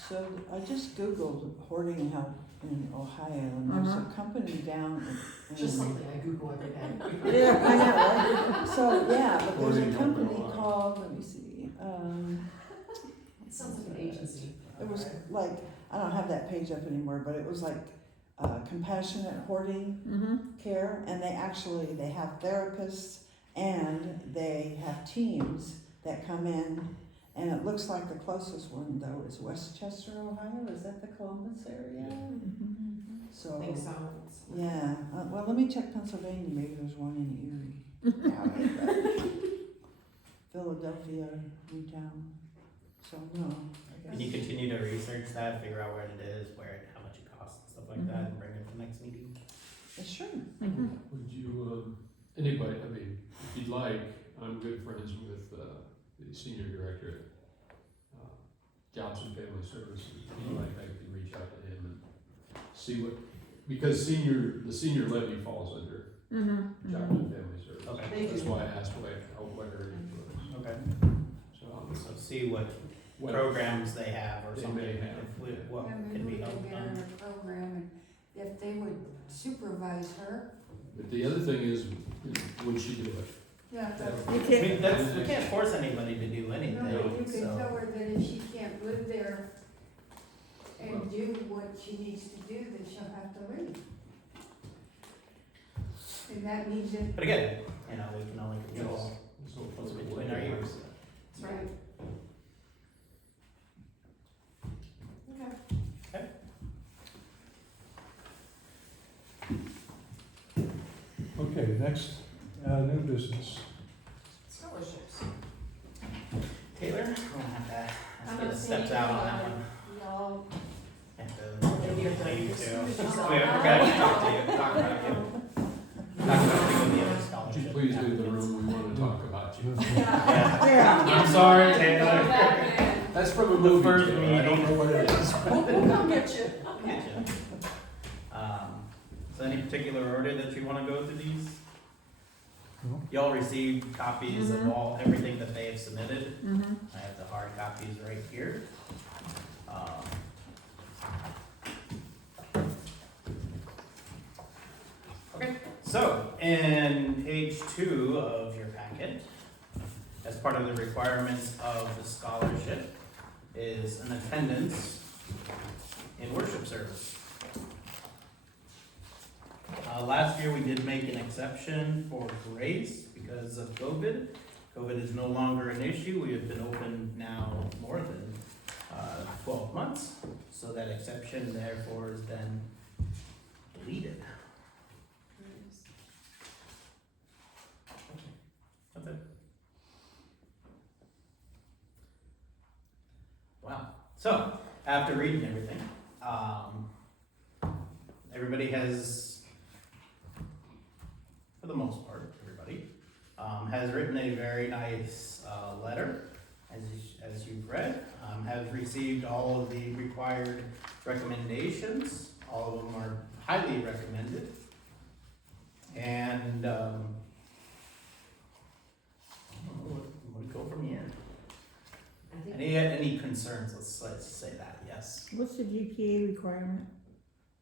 So I just Googled hoarding help in Ohio, and there's a company down in. Just something I Google every day. Yeah, I know, right? So, yeah, but there's Hoarding a help company in Ohio. called, let me see, It sounds like an agency. it was like, I don't have that page up anymore, but it was like, compassionate hoarding Mm-hmm. care, and they have therapists, and they have teams that come in, and it looks like the closest one though is Westchester, Ohio, is that the Columbus area? So, I think so. yeah, well, let me check Pennsylvania, maybe there's one in Erie. Doubt it, but Philadelphia, Newtown, so no, I Can you guess. continue to research that, figure out where it is, how much it costs and stuff like that, and bring it to the next meeting? Sure. Mm-hmm. Would you, anybody, I mean, if you'd like, I'm good friends with, the senior director at, Jobs and Family Services. If you'd like, I could reach out to him and see what, because the senior levy falls under Mm-hmm. Jobs and Family Services. Okay. That's why I asked what area it was. Okay. So, So see what what, programs they have or They something, may have. what Yeah, can maybe be we helped could get her on. in a program, and if they would supervise her, but the other thing is, would she do it? yeah, that's. You I can't, mean, we can't force anybody to do No, anything, you can so. tell her that if she can't live there and do what she needs to do, then she'll have to leave. And that means that, But again, we can only control So, what's between our ears. That's right. Okay. Okay, next, new business. Scholarships. Taylor, we're gonna have to I'm get not the steps saying out on that. that one. Y'all, Have to leave too. As We soon as you we're gonna talk to you, talk about you. Talk about you with the other would you scholarship. please leave the room, we wanna talk about you. Yeah. yeah. I'm sorry, go Taylor. back in. That's from a The movie, first Taylor. I don't know what it is. We'll come get you. Gotcha. So any particular order that you wanna go through these? No? Y'all received copies of everything that they have submitted. Mm-hmm. I have the hard copies right here. Okay, so in page 2 of your packet, as part of the requirements of the scholarship, is an attendance in worship service. Last year, we did make an exception for grace because of COVID. COVID is no longer an issue. We have been open now more than 12 months, so that exception therefore has been deleted. That's it. Wow. So, after reading everything, everybody has, for the most part, everybody, has written a very nice letter, as you've read, has received all of the required recommendations. All of them are highly recommended. And concerns, let's say that, yes. What's the GPA requirement?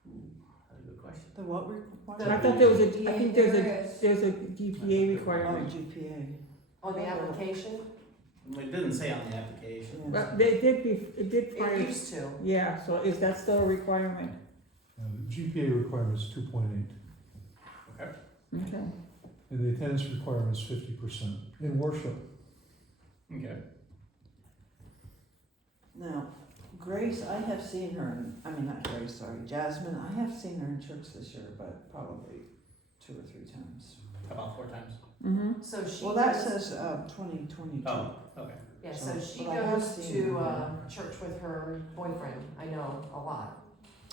That's a good question. The what I requirement? thought there was a, I think there's There is. there's a GPA Oh, requirement. GPA. On the application, It didn't say on the application. Yes. But they did it did it prior, used to. yeah, so is that still a requirement? The GPA requirement is 2.8, Okay. and the attendance requirement is 50% in worship. Okay. Now, Grace, I have seen her, not Grace, sorry, Jasmine, I have seen her in church this year, but probably 2 or 3 times. About 4 times. Mm-hmm. So she Well, that goes- says, 2022. Oh, okay. Yeah, so she But I have goes seen to, her. church with her boyfriend, I know, a lot.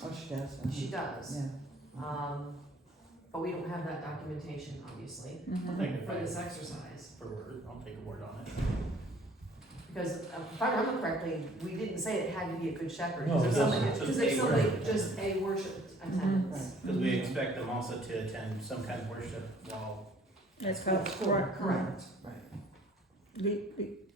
Oh, she does? She does. Yeah. But we don't have that documentation, obviously, I'll take it for back this exercise. for word. I'll take a word on it. Because if I remember correctly, we didn't say it had to be a good shepherd. No, Because it if doesn't. somebody, Just because if a somebody, worship just a worship attendance. Because we expect them also to attend some kind of worship while. That's Cool. correct. Correct. Right.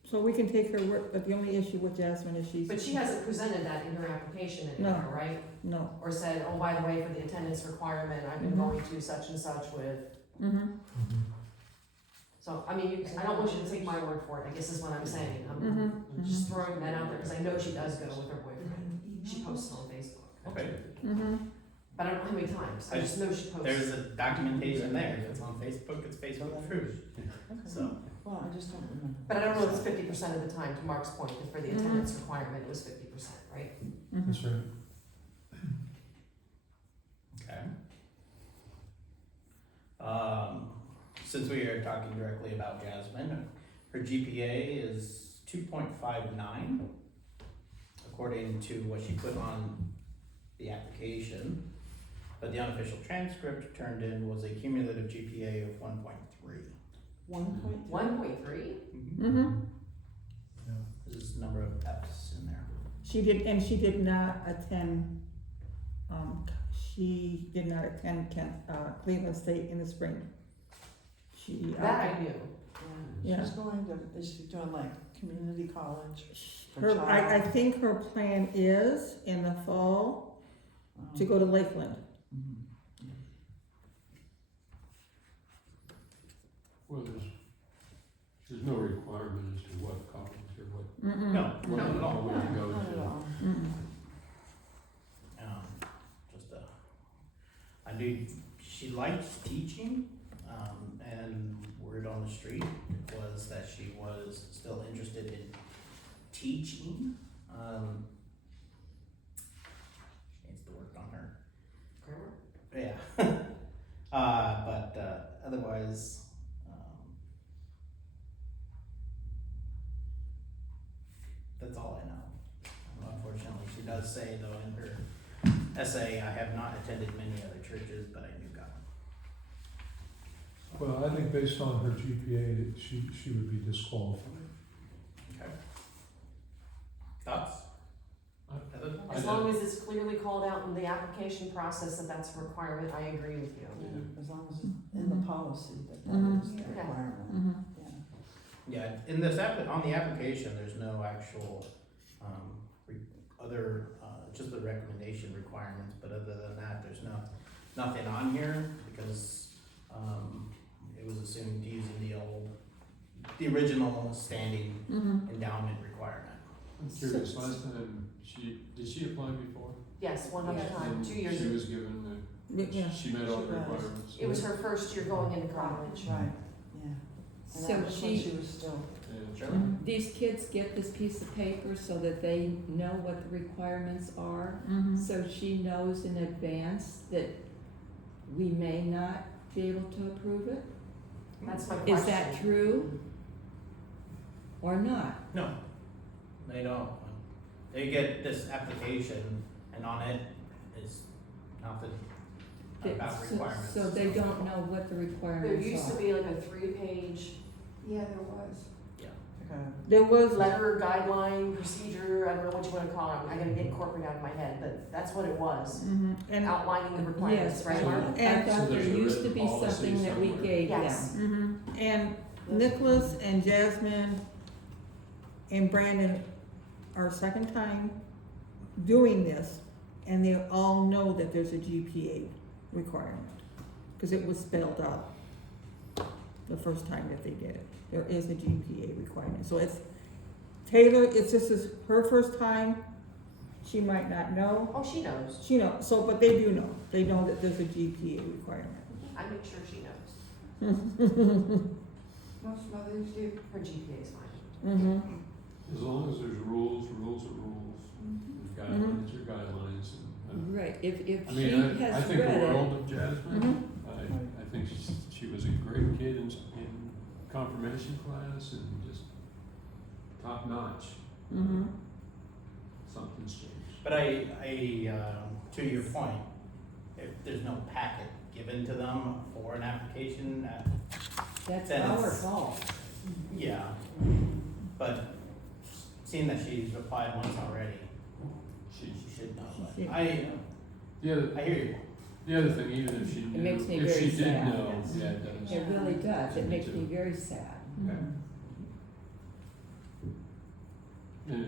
So we can take her work, but the only issue with Jasmine is she's. But she hasn't presented that in her application No. anywhere, right? No. Or said, oh, by the way, for the attendance requirement, I've been Mhm. going to such and such with. Mm-hmm. So, I mean, I don't want you to take my word for it, I guess is what I'm saying. I'm Mm-hmm. just throwing that out there, because I know she does go with her boyfriend. She posts on Facebook. Okay. Mm-hmm. But I don't know how many times, I just know she posts. There's a documentation there. If it's on Facebook, it's Facebook proof. Okay. So, Well, I just don't remember. But I don't know if it's 50% of the time, to Mark's point, because for the Mhm. attendance requirement, it was 50%, right? That's right. okay. Since we are talking directly about Jasmine, her GPA is 2.59, according to what she put on the application. But the unofficial transcript turned in was a cumulative GPA of 1.3. 1.3? 1.3? Mm-hmm. There's a number of F's in there. She did not attend, Cleveland State in the spring. She, That I knew. Yeah. Yeah. She's going to, is she doing like community college? for her, I child? think her plan is in the fall to go to Lakeland. Mhm. Well, there's no requirement as to what college or what, Mm-mm. No, what not at all. college you go Not at to. all. Mm-mm. Just I knew she liked teaching, and word on the street was that she was still interested in teaching. She needs to work on her. Grammar? Yeah. But otherwise, that's all I know. Unfortunately, she does say though in her essay, I have not attended many other churches, but I knew God. Well, I think based on her GPA, that she would be disqualified. Okay. Thoughts? Heather? As long as it's clearly called out in the application process that that's a requirement, I agree with you. Yeah, as long as it's in the policy that that Mhm. is the Yeah. requirement, Mm-hmm. yeah. Yeah, in this on the application, there's no actual, other, just the recommendation requirements, but other than that, there's nothing on here, because, it was assumed using the original standing Mm-hmm. endowment requirement. I'm curious, last time did she apply before? Yes, one other Yeah. time, And 2 years She ago. was given Yeah. she met all She the was. requirements. It was her first year going into college. Right, yeah. And So that was when she- she was still, Yeah. Sure. These kids get this piece of paper so that they know what the requirements are. Mm-hmm. So she knows in advance that we may not be able to approve it. That's my question. Is that true or not? No, they don't. They get this application, and on it is nothing about So- requirements. So they don't know what the There requirements used to are. be like a 3-page Yeah, there was. okay. There was, letter, guideline, procedure, I don't know what you wanna call it, I gotta get corporate out of my head, but that's what it was. mm-hmm. And, Outlining the requirements, Yes, right, I Mark? I And- thought So there there's a used to written be policy something that we somewhere. gave them. Yes. mm-hmm. And Nicholas and Jasmine and Brandon our second time doing this, and they all know that there's a GPA requirement, because it was spelled out the first time that they did it. There is a GPA requirement, so it's Taylor, this is her first time, she might not know. Oh, she knows. She knows, so, but they do know, they know that there's a GPA requirement. I make sure she knows. Most mothers do. Her GPA is fine. Mm-hmm. As long as there's rules are rules, and guidelines are guidelines, and, Right, if I she mean, I has think the read it, world of Jasmine. I think she was a great kid in confirmation class and just top notch. Mm-hmm. Something's Something's changed. But to your point, if there's no packet given to them for an application, that's then our it's- fault. yeah. But seeing that she's applied once already, She, she should know. But She- the other, I hear you. the other thing, even if she knew, makes me if very she did sad. know, yeah, it does. It really does, it Me makes too. me very sad. And, yeah.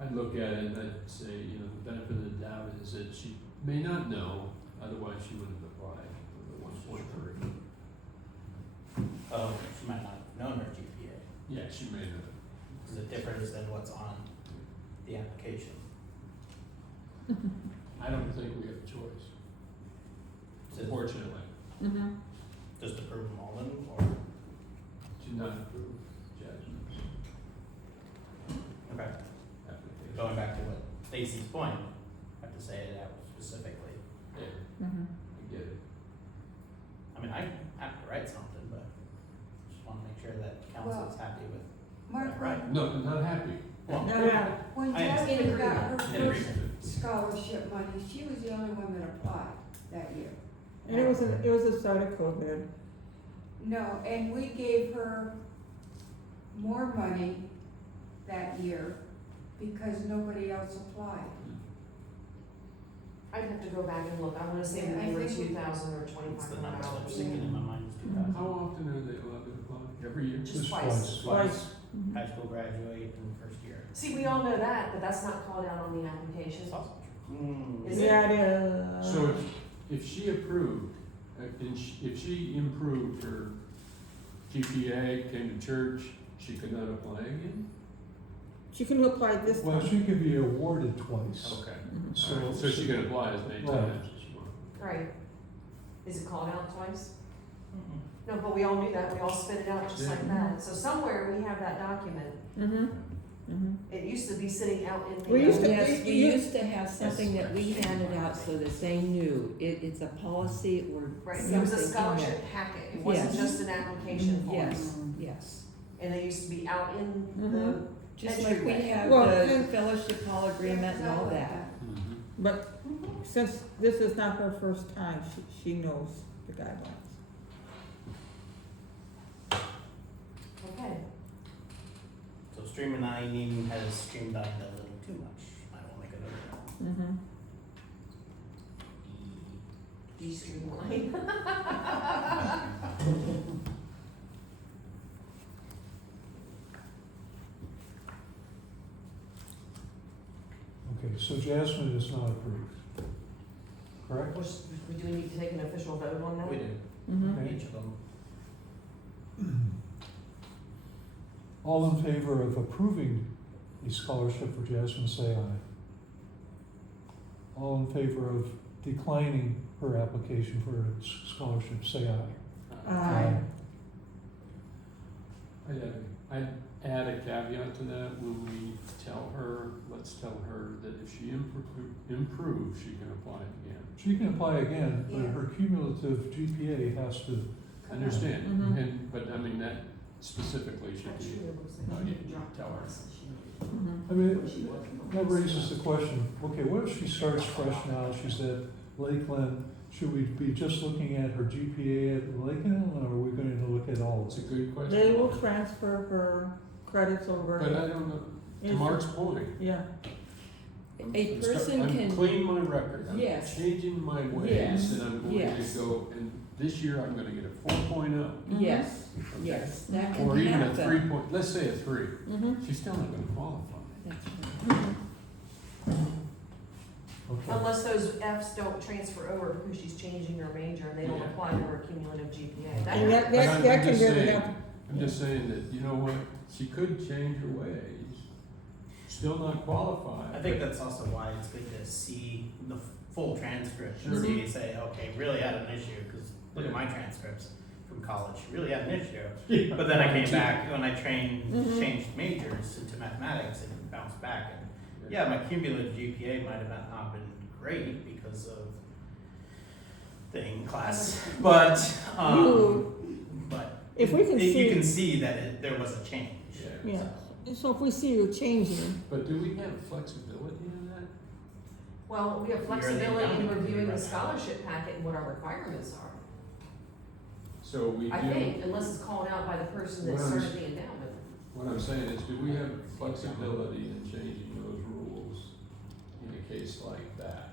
I'd look at it and I'd say, the benefit of the doubt is that she may not know, otherwise she wouldn't have applied for the 1.3. Oh, she might not have known her GPA. Yeah, she may have. Because it differs than what's on the application. I don't think we have a choice, So unfortunately. Mm-hmm. just to prove them all in, or? To not approve Jasmine's Okay. application. Going back to what Stacy's point, I have to say it out specifically. Yeah, Mm-hmm. I get it. I mean, I have to write something, but just want to make sure that council's happy with. Mark, Right. No, I'm not happy. Well, when I Jasmine understand. got her In first agreement. scholarship money, she was the only one that applied that year. And it was the start of COVID. No, and we gave her more money that year because nobody else applied. I'd have to go back and look, I wanna say Yeah, I maybe think we- 2,000 or It's 2,500 the number dollars. that's sticking in my mind is 2,000. How often are they allowed to apply? Every year? Just Just twice. Twice. High school graduate and first year. See, we all know that, but that's not called out on the application. It's also true. Is it? Yeah, it is. So if she approved, if she improved her GPA, came to church, she could not apply again? She can apply this Well, time. she could be awarded twice. Okay. Mhm. So, So she can apply as many Right. times as she wants. Right. Is it called out twice? Mhm. No, but we all knew that, we all spit it out just like Yeah. that. So somewhere we have that document. Mm-hmm. Mm-hmm. It used to be sitting out in the. We used to- Yes, we you- used to have something that we handed out so that they knew, it's a policy or Right, something it was a in there. scholarship packet, it wasn't Yes. just an application form. Yes, yes. And they used to be out in Mhm. the, Just like we Entryway. have Well, the and- fellowship hall agreement and all that. Mhm. But since this is not her first time, she knows the guidelines. okay. So streamlining has streamlined a little too much. I will make a note of that. Mm-hmm. De-streamline. Okay, so Jasmine is not approved, correct? Do we need to take an official vote on that? We do, Mm-hmm. each of them. All in favor of approving a scholarship for Jasmine, say aye. All in favor of declining her application for a scholarship, say aye. Aye. I'd add a caveat to that when we tell her, let's tell her that if she improves, she can apply again. She can apply again, but Yeah. her cumulative GPA has to, I understand, Mhm. but I mean, that specifically should be, no, you can tell her. Mm-hmm. I mean, that raises the question, okay, what if she starts fresh now, she's at Lakeland, should we be just looking at her GPA at Lakeland, or are we going to look at all of It's a it? good question. They will transfer her credits over. But I don't know, to Is- Mark's point, Yeah, A person I'm can, cleaning my record, I'm Yes. changing my ways, Yes. and I'm going Yes. to go, and this year I'm gonna get a 4.0. yes, Okay. yes, that can Or even a happen. 3 point, let's say a 3. Mm-hmm. She's still not gonna qualify. That's right. Okay. Unless those Fs don't transfer over because she's changing her major and they don't Yeah. apply to her cumulative GPA. And That, that, But that, I'm that can just really saying- help. I'm just saying that, you know what, she could change her ways, still not qualify. I think that's also why it's good to see the full transcript and Sure. see, say, okay, really had an issue, because look at my transcripts from college, really had an issue. But then I came back, when I changed majors into mathematics, and bounced back, and yeah, my cumulative GPA might have not been great because of the English class, but, If we can you see- can see that there was a change. Yeah. So if we see you changing, But do we have flexibility in that? well, we have You're in the flexibility in endowment reviewing committee the right now. scholarship packet and what our requirements are. So we do. I think, unless it's called out by the person that Well, started the endowment. What I'm saying is, do we have flexibility in changing those rules in a case like that?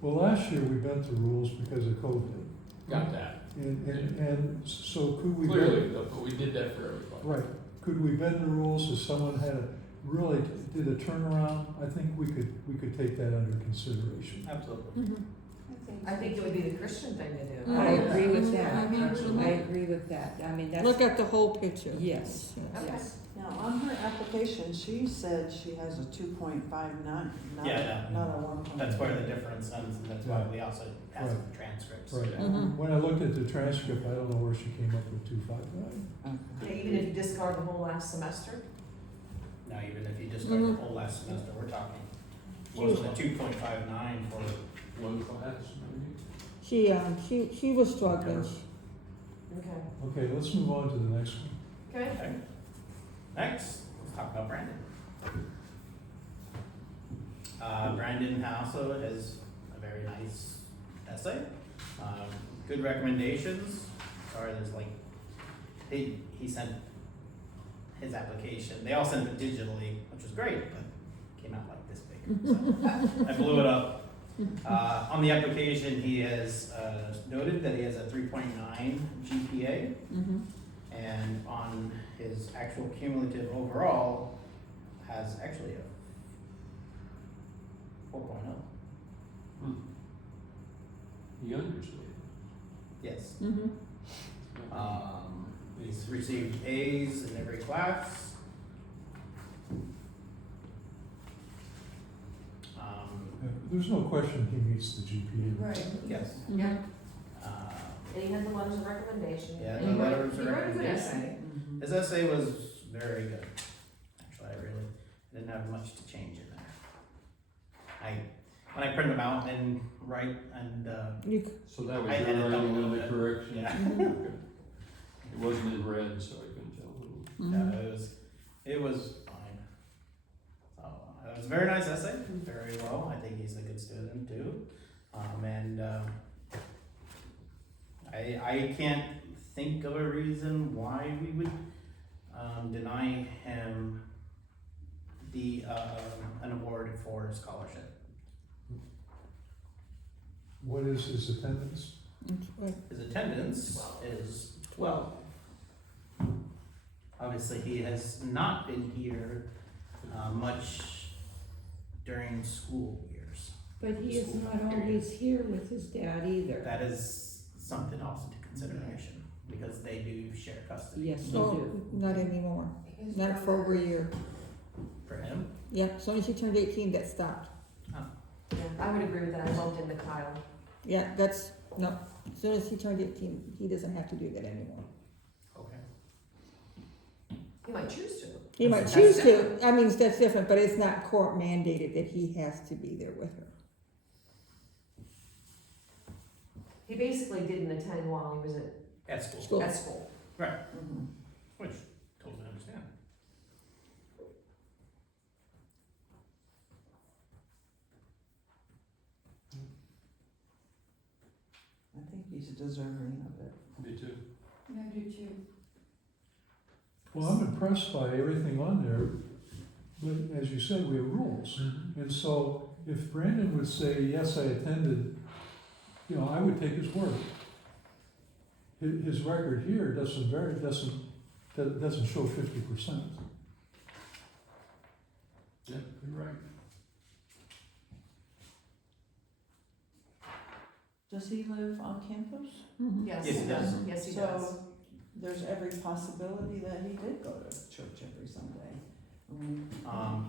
Well, last year we bent the rules because of COVID. Got that, And so could we? clearly, but we did that for everybody. Right, could we bend the rules if someone really did a turnaround? I think we could take that under consideration. Absolutely. I think it would be the Christian thing to do. I agree with that, Mhm. I agree with that, I mean, that's. look at the whole picture. Yes, Okay. yes. Now, on her application, she said she has a 2.59, Yeah, not a 1. That's where the difference ends, and that's why we also ask for transcripts. Right, Mhm. when I looked at the transcript, I don't know where she came up with 259. Yeah, even if you discard the whole last semester, Now, even if you just start the whole last semester, we're talking, what was it, 2.59 for, One class, maybe? She was struggling. okay. Okay, let's move on to the next one. Okay, okay. Next, let's talk about Brandon. Brandon also has a very nice essay, good recommendations, or there's like, he sent his application, they all sent it digitally, which was great, but came out like this big, so I blew it up. On the application, he has noted that he has a 3.9 GPA, and on his actual cumulative overall, has actually a 4.0. He understood. Yes. Mm-hmm. He's received A's in every class. There's no question he meets the GPA. Right. Yes. yeah, Uh, and he had the letters of recommendation. Yeah, And the he wrote- letters of He wrote a good recommendation. essay. His essay was very good. Actually, I really didn't have much to change in there. When I print them out and write and, So that was I your edit them a writing little on the bit. correction? yeah, Okay. It wasn't in red, so I couldn't tell who. yeah, it was fine. So, it was a very nice essay, very well. I think he's a good student too. I can't think of a reason why we would deny him an award for scholarship. What is his attendance? His attendance is 12. Obviously, he has not been here much during school years. But he is School not period. always here with his dad either. That is something else into consideration because they do share custody. Yes, they So, do. not anymore, His not for over a brother- year. For him, Yeah, as soon as she turned 18, that stopped. Yeah, I would agree with that, I bumped into Kyle. Yeah, no, as soon as he turned 18, he doesn't have to do that anymore. okay. He might choose to. He might That's choose to, different. I mean, that's different, but it's not court mandated that he has to be there with her. He basically didn't attend while he was At school, School. at school. which totally understand. I think he's deserving of it. Me too. I do too. Well, I'm impressed by everything on there. but as you said, we have rules. Mm-hmm. And so if Brandon would say, yes, I attended, you know, I would take his word. His record here doesn't show 50%. Yeah, you're right. Does he live on campus? Mhm. Yes, Yes, he does. Yes, he does. So there's every possibility that he did go to church every Sunday.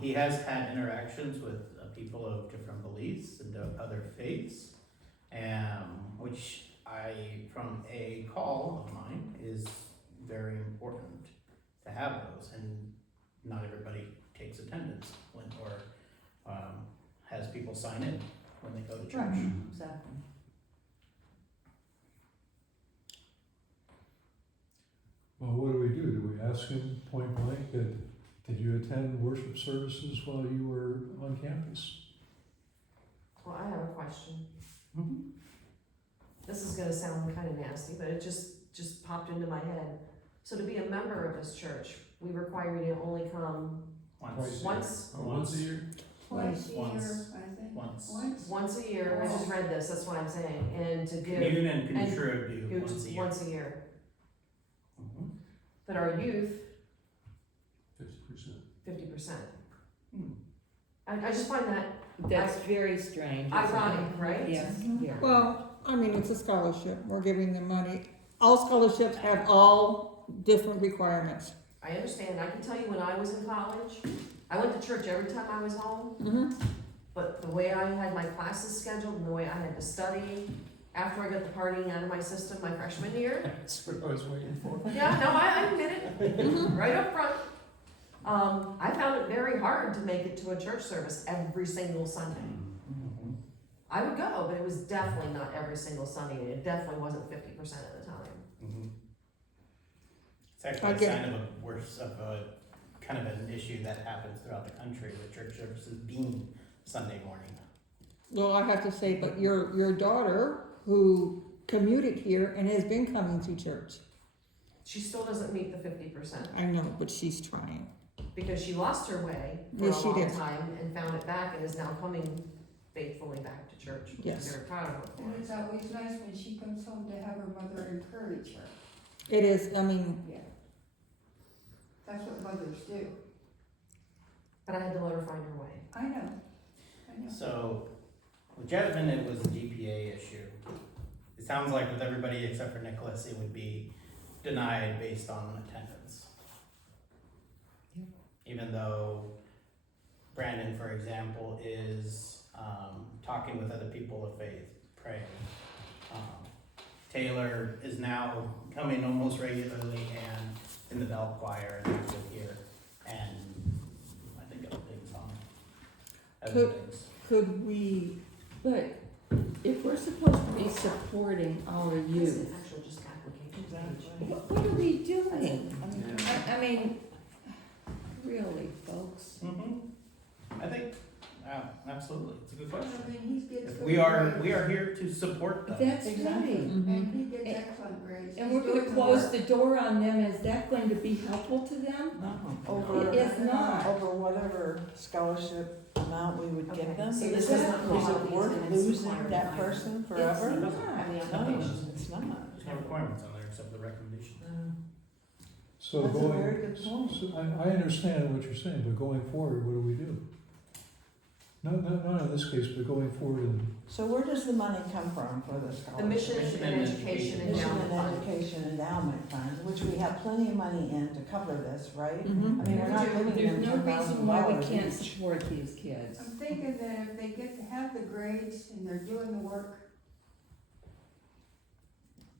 He has had interactions with people of different beliefs and of other faiths, which from a call of mine, is very important to have those, and not everybody takes attendance or has people sign in when they go to church. Right, exactly. Well, what do? Do we ask him point blank that, did you attend worship services while you were on campus? Well, I have a question. Mm-hmm. This is gonna sound kind of nasty, but it just popped into my head. So to be a member of this church, we require you to only come once Once a year? Twice a year, Once. I think. Once. Once a year. I just read this, that's what I'm saying, and to give Commune and contribute once a year. once a year. Mhm. But our youth, 50%. 50%. Hmm. I just find that That's very strange. isn't it? ironic, right? Yes, yeah. Well, I mean, it's a scholarship, we're giving them money. All scholarships have all different requirements. I understand. I can tell you when I was in college, I went to church every time I was home, Mm-hmm. but the way I had my classes scheduled and the way I had to study, after I got the partying out of my system my freshman year, That's what I was waiting for. yeah, no, I admit it, right up front. I found it very hard to make it to a church service every single Sunday. Mhm. I would go, but it was definitely not every single Sunday, and it definitely wasn't 50% of the time. Mhm. It's I actually a get sign of a kind of an issue that happens throughout the country with church services being Sunday morning. Well, I have to say, but your daughter, who commuted here and has been coming to church, She still doesn't meet the 50%. I know, but she's trying. Because she lost her way for Yes, a she long did. time and found it back and is now coming faithfully back to church. which I'm Yes. very proud of her for. And it's always nice when she comes home to have her mother encourage her. It is, I mean, Yeah. That's what mothers do. But I had to let her find her way. I know. So, with Jasmine, it was a GPA issue. It sounds like with everybody except for Nicholas, it would be denied based on attendance. Even though Brandon, for example, is talking with other people of faith, praying. Taylor is now coming almost regularly and in the bell choir and active here, and I think other things on other things. Could we, but if we're supposed to be supporting our This youth, is actually just application page. Exactly. what are we doing? Yeah. I mean, really, folks? I think, absolutely, it's a good question. I mean, he gets. If good we are grades. here to support them. That's Exactly. right. And he gets excellent grades. And He's we're gonna doing close work. the door on them, is that going to be helpful to them? Over, It is not. over whatever scholarship amount we would Okay, give them. so this does not Is call it out the worth attendance losing requirement that either. person It's forever? It not. doesn't have the No, application. it's not. There's no requirements on there except the recommendation. So That's a going, very good point. so I understand what you're saying, but going forward, what do we do? Not in this case, but going forward in So where does the money come from for this The scholarship? Mission Mission and and Education Education. Mission Endowment and Fund. Education Endowment Fund, which we have plenty of money in to cover this, right? Mhm. I mean, we're not giving them There's no reason why we $10,000 can't each. support these kids. I'm thinking that if they get to have the grades and they're doing the work,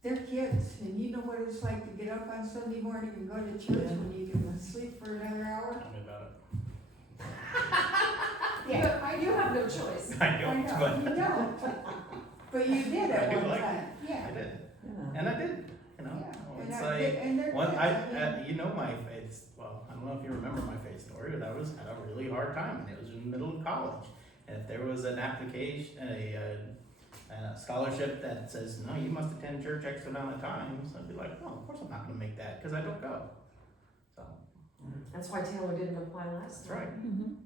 they're kids, and you know what it's like to get up on Sunday morning and go to church when you can sleep for another hour? Tell me about Yeah, You have no choice. it. I don't, know, but you don't. But you did I at do one like time, yeah. I did, Yeah. and I did, you know. Yeah. It's And like, and they're one, kids, I mean, you know my face, well, I don't know if you remember my face story, but I was had a really hard time, and it was in the middle of college. And if there was an application, a scholarship that says, no, you must attend church X amount of times, I'd be like, oh, of course I'm not gonna make that, because I don't go. So, That's why Taylor didn't apply last That's time. right. Mhm.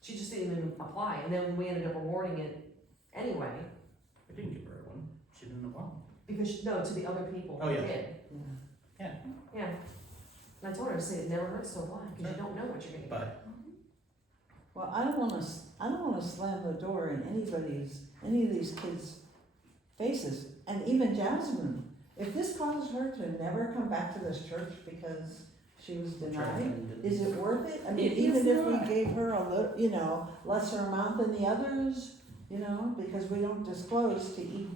She just didn't even apply, and then we ended up awarding it anyway, We didn't give her one. She didn't apply. because, no, to the other people Oh, who yeah. did. Yeah. Yeah. And I told her, I said, it never hurts to apply, because you don't know what you're gonna get. But Well, I don't wanna slam the door in any of these kids' faces, and even Jasmine. If this caused her to never come back to this church because she was denied, is it worth it? I mean, It even is if we not. gave her lesser amount than the others, because we don't disclose to eat,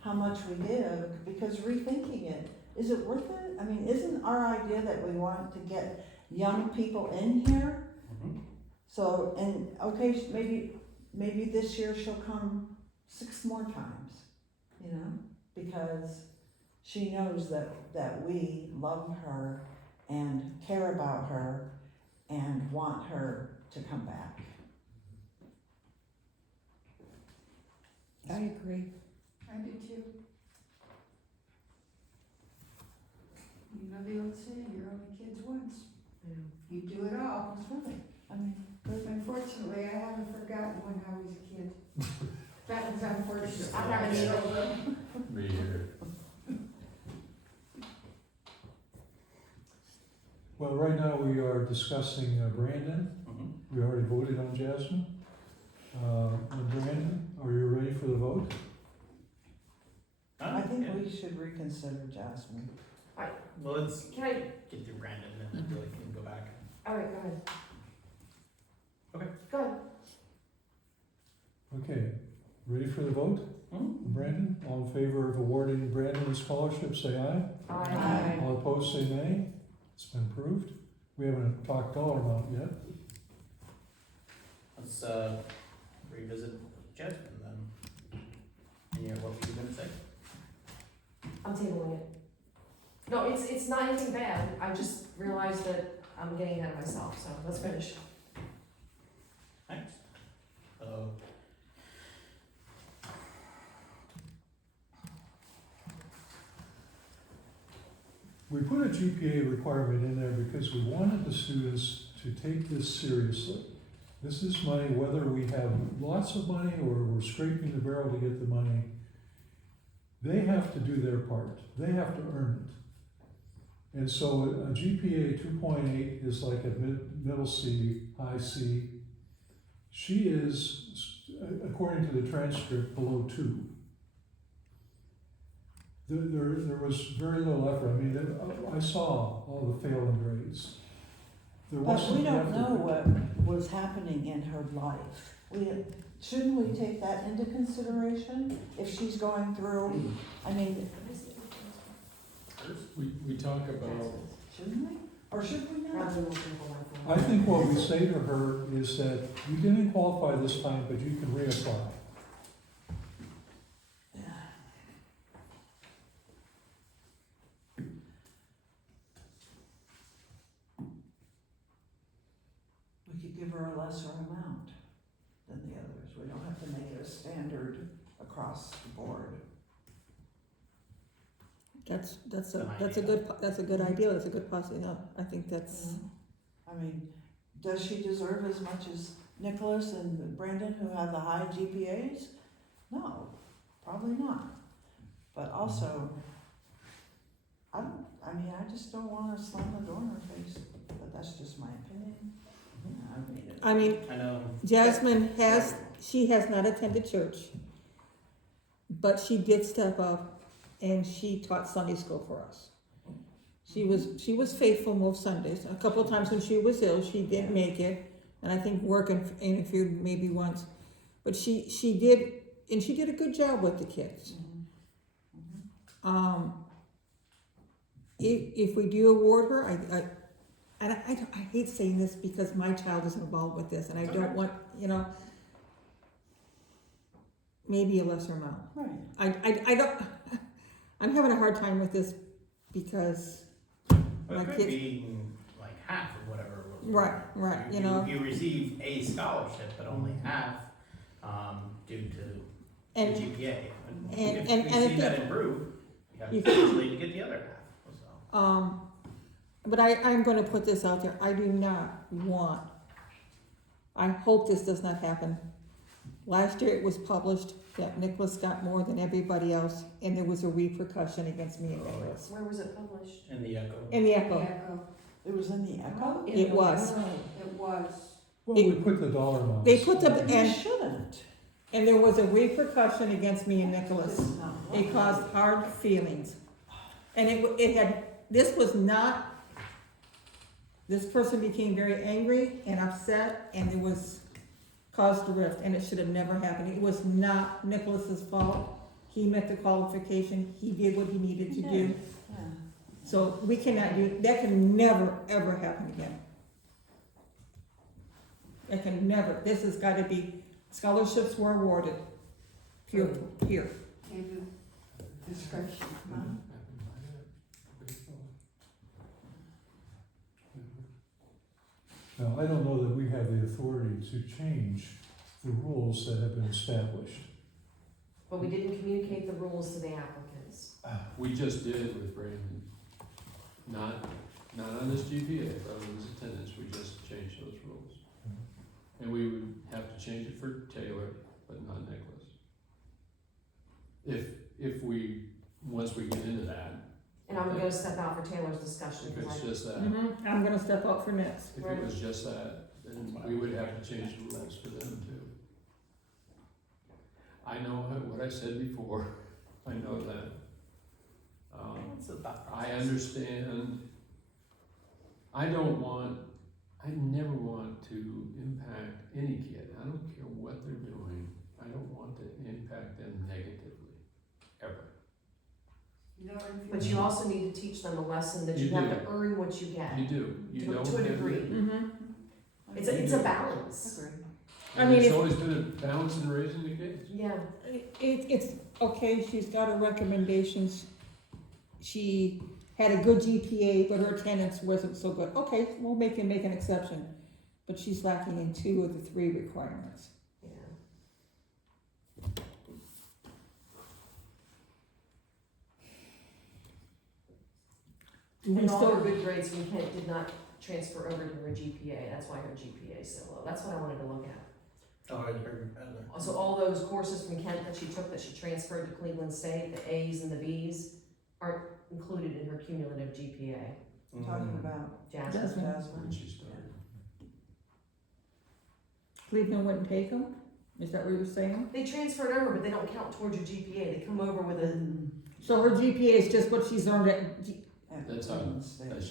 how much we give, because rethinking it, is it worth it? I mean, isn't our idea that we want to get young people in here? Mhm. So, and, okay, maybe this year she'll come 6 more times, because she knows that we love her and care about her and want her to come back. I agree. I do too. You know the old saying, you're only kids once. Yeah. You do it all. That's right. I mean, Unfortunately, I haven't forgotten when I was a kid. That was unfortunate. I haven't either. Me here. Well, right now we are discussing Brandon. Mhm. We already voted on Jasmine. On Brandon, are you ready for the vote? I think Yeah. we should reconsider Jasmine. Well, let's Can I, get through Brandon and then we can go back. alright, go ahead. Okay. Go ahead. Okay, ready for the vote? Mhm. Brandon, all in favor of awarding Brandon a scholarship, say aye. Aye. All opposed, say nay. It's been approved. We haven't talked dollar amount yet. Let's revisit Jet and then, what were you gonna say? I'm tabling it. No, it's not anything bad, I just realized that I'm getting ahead of myself, so let's finish. Thanks. We put a GPA requirement in there because we wanted the students to take this seriously. This is money, whether we have lots of money or we're scraping the barrel to get the money, they have to do their part. They have to earn it. And so a GPA 2.8 is like a middle C, high C. She is, according to the transcript, below 2. There was very little effort. I mean, I saw all the failing grades. There But wasn't we don't effort. know what was happening in her life. Shouldn't we take that into consideration if she's going through, I mean, We talk about, shouldn't we? Or should we not? Rather than people like I think what we say to her is that you didn't qualify this time, but you can reapply. We could give her a lesser amount than the others. We don't have to make it a standard across the board. That's An a idea. good idea, that's a good possibility, I think that's, I mean, does she deserve as much as Nicholas and Brandon who have the high GPAs? No, probably not. But also, I just don't wanna slam the door in her face, but that's just my opinion. I mean, I know. Jasmine she has not attended church, but she did step up and she taught Sunday school for us. She was faithful most Sundays. A couple of times when she was ill, she didn't make it, and I think work interfered maybe once. But she did a good job with the kids. If we do award her, I hate saying this because my child is involved with this, and I don't want, maybe a lesser amount. Right. I don't, I'm having a hard time with this because But my it could kids, be like half of whatever it was. right, You receive a scholarship, but only half, due to And- the GPA. and- If and we see if that it- improve, you have you- potentially to get the other half, so. But I'm gonna put this out there, I do not want, I hope this does not happen. Last year it was published that Nicholas got more than everybody else, and there was a repercussion against me and Nicholas. Where was it published? In the Echo. In the Echo, Echo. It was in the Echo? it was. It was. Well, we put the dollar amounts. They put the, You and, shouldn't. and there was a repercussion against me and Nicholas. It's not It right. caused hard feelings. And it had, this was not, this person became very angry and upset, and it was caused a rift, and it should have never happened. It was not Nicholas's fault. He met the qualification, he did what he needed to do. Yeah. So we cannot do, that can never, ever happen again. That can never, this has gotta be, scholarships were awarded. Here. Maybe discussion. Now, I don't know that we have the authority to change the rules that have been established. But we didn't communicate the rules to the applicants. We just did with Brandon. Not on this GPA, but on his attendance, we just changed those rules. And we would have to change it for Taylor, but not Nicholas. If we, once we get into that, And I'm gonna step out for Taylor's discussion, if because it's I, just that, I'm gonna step out for next. if it was just that, then we would have to change the rules for them too. I know what I said before, I know that. What's the thought I process? understand, I never want to impact any kid, I don't care what they're doing, I don't want to impact them negatively, ever. but you also need to teach them a lesson that you You have do. to earn what you get. You do, you To- don't to a have degree. to- It's a balance. Agree. I And mean, it's if- always been a balance in raising the kids. Yeah, It's, okay, she's got her recommendations. She had a good GPA, but her attendance wasn't so good. Okay, we'll make an exception. But she's lacking in 2 of the 3 requirements. yeah. Do we And all still, her good grades from Kent did not transfer over to her GPA, that's why her GPA is so low, that's what I wanted to look at. Oh, I heard other. So all those courses from Kent that she took, that she transferred to Cleveland State, the A's and the B's, aren't included in her cumulative GPA. Talking about Jasmine? Jasmine. When Jasmine. she started. Cleveland wouldn't take them? Is that what you're saying? They transferred over, but they don't count towards your GPA, they come over with a, So her GPA is just what she's earned at, That's how, she got into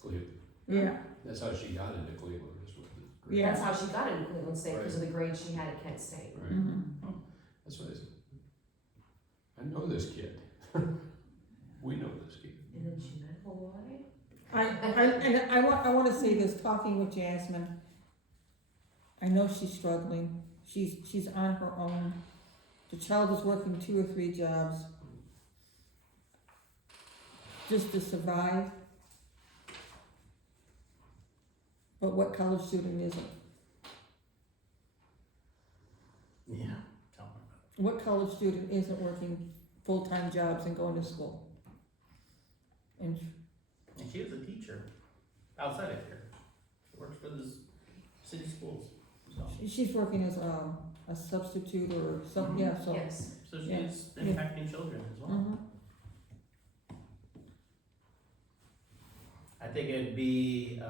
Cleveland, yeah. that's how she got into Cleveland, is with the grade. Yeah. that's how she got into Cleveland State, because of the grades she had at Kent State. Right, that's what I said. I know this kid. We know this kid. And then she met Hawaii. I want to say this, talking with Jasmine, I know she's struggling, she's on her own, the child is working 2 or 3 jobs just to survive. But what college student isn't? Yeah, tell me about What college student isn't working full-time jobs and going to school? And it. And she is a teacher outside of here. She works for the city schools. So, she's working as a substitute or some, yeah, so. Yes, so she's Yeah. impacting children as well. Mhm. I think it'd be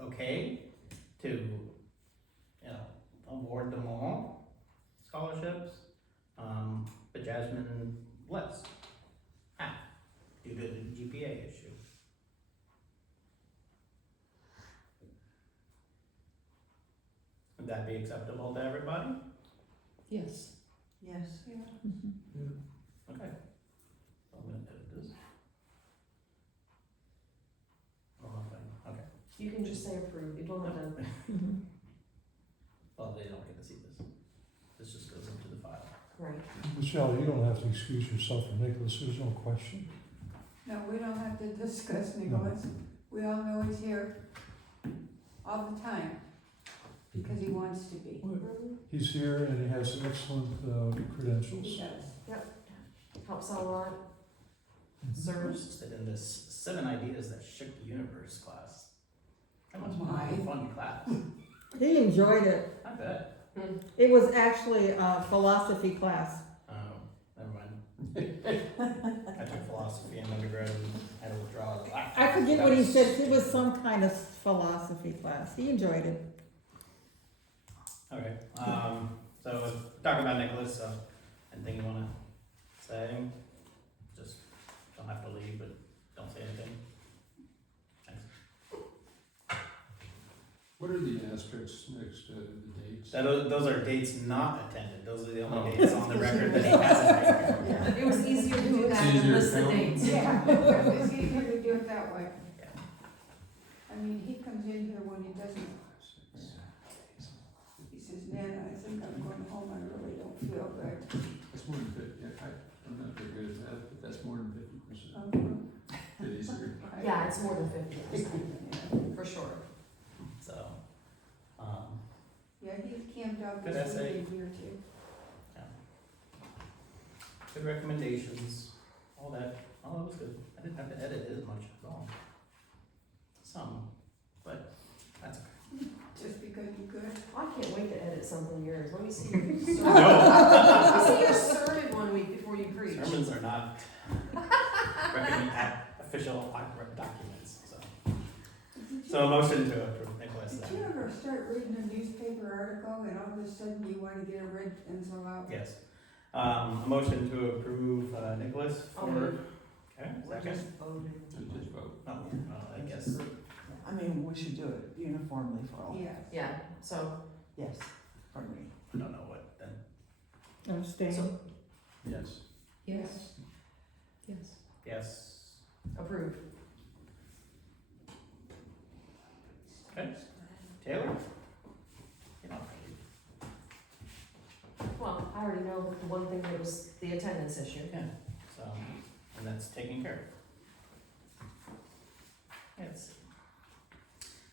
okay to, award them all scholarships, but Jasmine less, half, due to the GPA issue. Would that be acceptable to everybody? Yes. Yes. Okay. I'm gonna edit this. Oh, okay. you can just say approve, you don't have to, Mhm. Well, they don't get to see this. This just goes into the file. right. Michelle, you don't have to excuse yourself for Nicholas, there's no question. No, we don't have to discuss Nicholas. We all know he's here all the time because he wants to be. He's here and he has excellent He credentials. does. Helps out a lot. Sir, interested in this 7 Ideas That Shook the Universe class. That must be My. a fun class. He enjoyed it. I bet. It was actually a philosophy class. Oh, never mind. I took philosophy in undergrad and had to withdraw. I forget what he said, it was some kind of philosophy class. He enjoyed it. Okay, so talking about Nicholas, so anything you wanna say? Just don't have to leave, but don't say anything. Thanks. What are the asterisks next to the dates? Those are dates not attended, those are the only dates on the record that he hasn't been here. It was easier to do that It's than easier list to the count. dates. Yeah, it's easier to do it that way. Yeah. I mean, he comes in here when he doesn't, he says, Nana, I think I'm going home, I really don't feel good. That's more than 50, I'm not very good at that, but that's more than 50%. It is easier. Yeah, it's more than 50%, for sure. So, Yeah, he's camped out Good this essay. weekend here too. good recommendations, all that was good. I didn't have to edit it as much at all. Some, but that's okay. Just because you could. I can't wait to edit something of yours. Let me see your sermon. No. Let me see your sermon one week before you preach. Sermons are not official documents, so. So a motion to approve Nicholas Did then. you ever start reading a newspaper article and all of a sudden you want to get a red pencil out? Yes. A motion to approve Nicholas I'll for, move. okay, We're second. just voting. So just vote. Oh, I guess. I mean, we should do it uniformly for all. Yes. Yeah, so, Yes, for me. I don't know what then. Understand? So- Yes. Yes. Yes. Yes. approved. Okay. Taylor? You know, Well, I already know the one thing that was the attendance issue. yeah, so, and that's taken care of. Yes.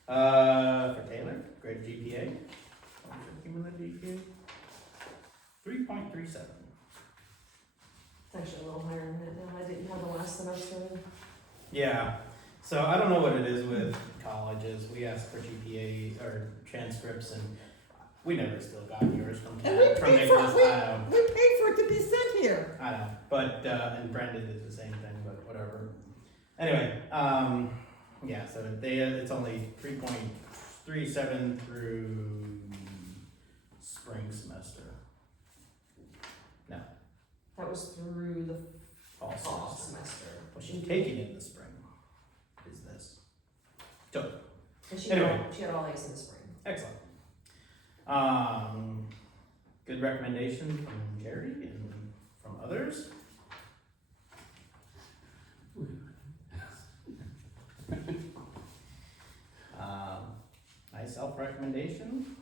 For Taylor, grade GPA. What was your cumulative GPA? 3.37. It's actually a little higher than that now. I didn't have the last semester. Yeah, so I don't know what it is with colleges. We ask for GPA or transcripts and we never still got yours from And we from paid for Nicholas. it, I know. we paid for it to be sent here. I know, but, and Brenda did the same thing, but whatever. Anyway, yeah, so it's only 3.37 through spring semester. No, That was through the fall fall semester. semester. What she's taking in the spring is this. So, And she Anyway. had all A's in the spring. excellent. Good recommendation from Jerry and from others. My self-recommendation.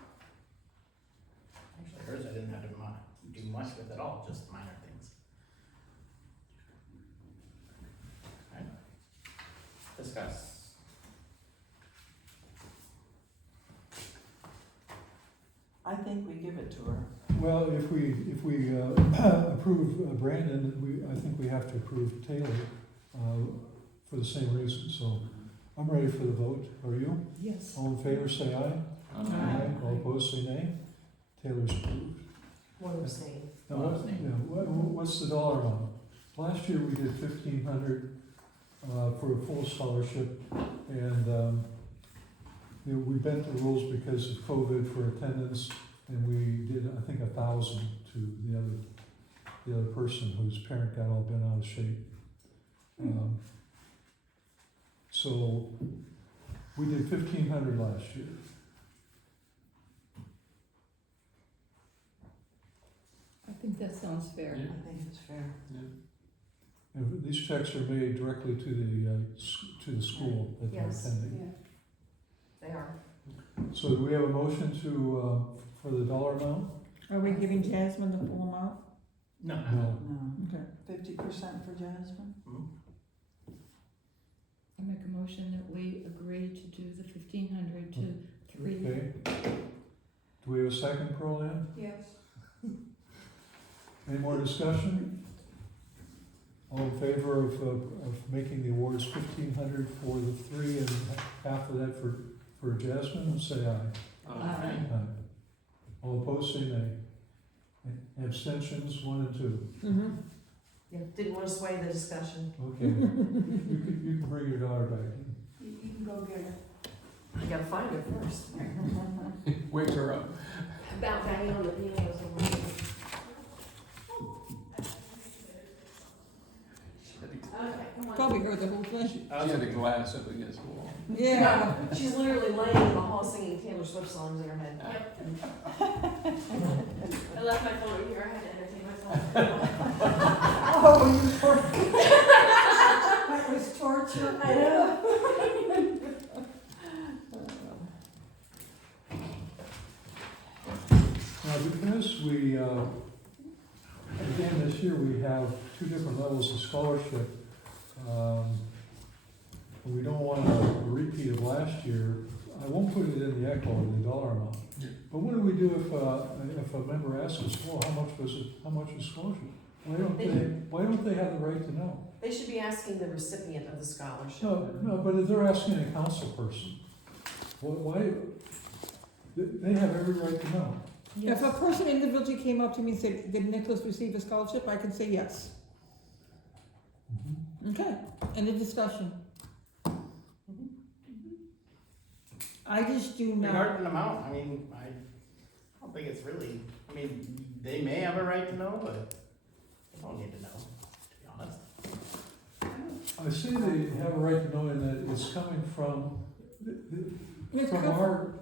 Actually, hers I didn't have to do much with at all, just minor things. Alright. Discuss. I think we give it to her. Well, if we approve Brandon, I think we have to approve Taylor for the same reason, so I'm ready for the vote. Are you? Yes. All in favor, say aye. All opposed, say nay. Taylor's approved. One abstain. Now, what's the dollar amount? Last year, we did 1,500 for a full scholarship, and we bent the rules because of COVID for attendance, and we did, I think, 1,000 to the other person whose parent got all bent out of shape. So we did 1,500 last year. I think that sounds fair. I think it's fair. And these checks are made directly to the school that they're Yes. attending. Yeah. They are. So do we have a motion to, for the dollar amount? Are we giving Jasmine the full amount? No. No. No. Okay. 50% for Jasmine? I make a motion that we agree to do the 1,500 to 3. Okay. Do we have a second, Pearl Ann? Yes. Any more discussion? All in favor of making the awards $1,500 for the three and half of that for Jasmine, say aye. Aye. All opposed, say nay. Abstentions, 1 and 2. Mm-hmm. Yeah, didn't want to sway the discussion. Okay. You can bring your daughter back. You can go get her. You gotta find her first. Wake her up. About banging on the piano somewhere. Okay, come on. Probably heard the whole thing. She had a glass up against the wall. Yeah. She's literally laying in the hall singing Taylor Swift songs in her head. Yep. I left my phone here. I had to entertain myself. Oh, you poor. That was torture. I know. Now, because we, again, this year we have 2 different levels of scholarship, we don't want a repeat of last year. I won't put it in the echo or the dollar amount. Yeah. But what do we do if a member asks us, well, how much was scholarship? Why don't they have the right to know? They should be asking the recipient of the scholarship. No, but if they're asking a council person, why, they have every right to know. If a person individually came up to me and said, did Nicholas receive a scholarship, I can say yes. Okay, end of discussion. I just do not. Regarding amount, I mean, I don't think it's really, I mean, they may have a right to know, but they don't need to know, to be honest. I say they have a right to know in that it's coming from our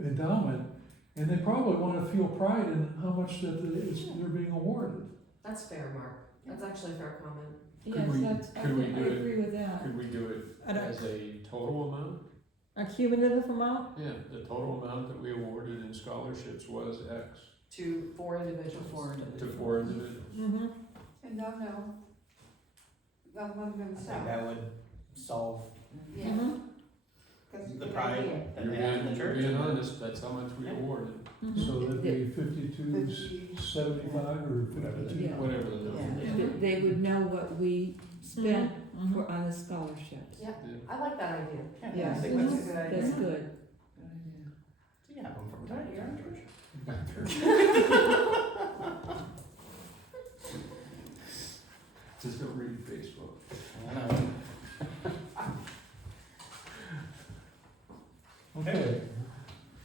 endowment, and they probably want to feel pride in how much that they're being awarded. That's fair, Mark. That's actually a fair comment. Yes, Could we- that's, I could we think I do it? agree with that. Could we do it I don't- as a total amount? A cumulative amount? Yeah, the total amount that we awarded in scholarships was X To 4 individuals. to 4 individuals. Mm-hmm. And they'll know. They'll know I think themselves. that would solve Yeah. Mm-hmm. That's a the good pride idea. that they have in the church. Being honest, that's how much we awarded, So that'd be 52.75 or 52. Yeah. whatever the number Yeah. is. They would know what we spent Mhm. for, on the scholarships. Yeah, I like that idea. Yeah. I think that's a good idea. That's good. You can have them from time to time, George. Just don't read Facebook. I know. Okay,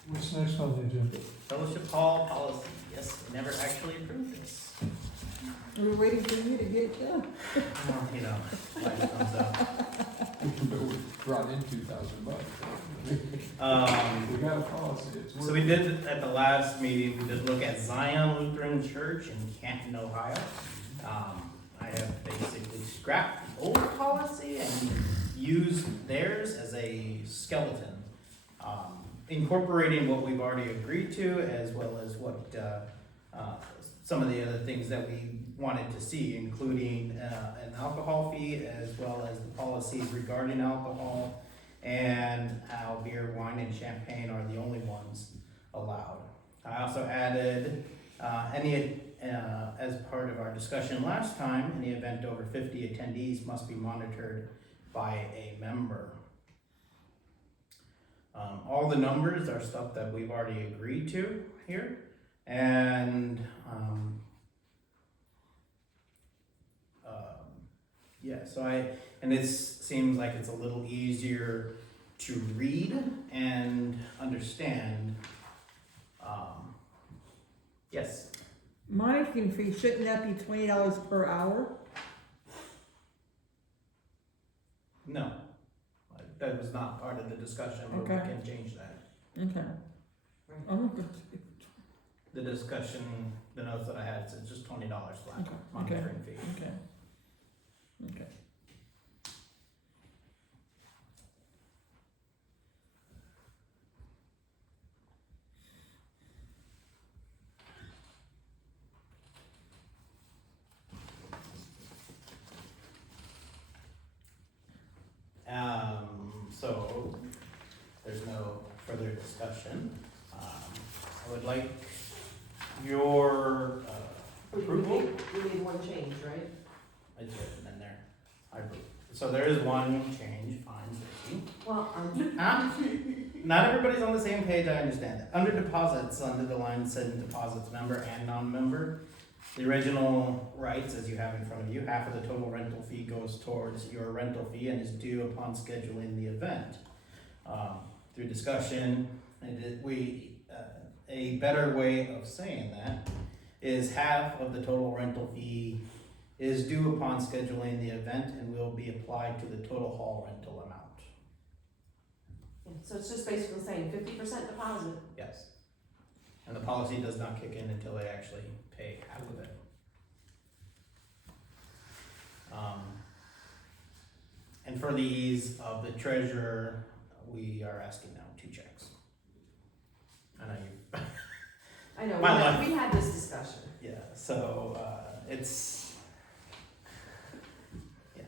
what's next on the agenda? Fellowship Hall policy, yes, we never actually approved this. We're waiting for you to get done. Well, you know, life comes up. But we brought in $2,000. We got a policy, it's So we did, at the last meeting, we did look at Zion Lutheran Church in Canton, Ohio. I have basically scrapped the old policy and used theirs as a skeleton, incorporating what we've already agreed to, as well as what, some of the other things that we wanted to see, including an alcohol fee, as well as the policies regarding alcohol, and how beer, wine, and champagne are the only ones allowed. I also added as part of our discussion last time, any event over 50 attendees must be monitored by a member. All the numbers are stuff that we've already agreed to here, and and it seems like it's a little easier to read and understand. Yes. Monitoring fee, shouldn't that be $20 per hour? No, that was not part of the discussion, but we Okay. can change that. Okay. Oh, good. The discussion, the notes that I had said just $20 flat Okay, monitoring fee. Okay. Okay. So there's no further discussion. I would like your approval. We need one change, right? I did, and then I approve. So there is one change, fine, Stacy. Well, Not everybody's on the same page, I understand that. Under deposits, under the line said deposits member and non-member, the original writes, as you have in front of you, half of the total rental fee goes towards your rental fee and is due upon scheduling the event. Through discussion, a better way of saying that is half of the total rental fee is due upon scheduling the event and will be applied to the total hall rental amount. so it's just basically saying 50% deposit. Yes. And the policy does not kick in until they actually pay half of it. And for the ease of the treasurer, we are asking now 2 checks. I know you. I know, My life. we had this discussion. Yeah, so it's, yeah.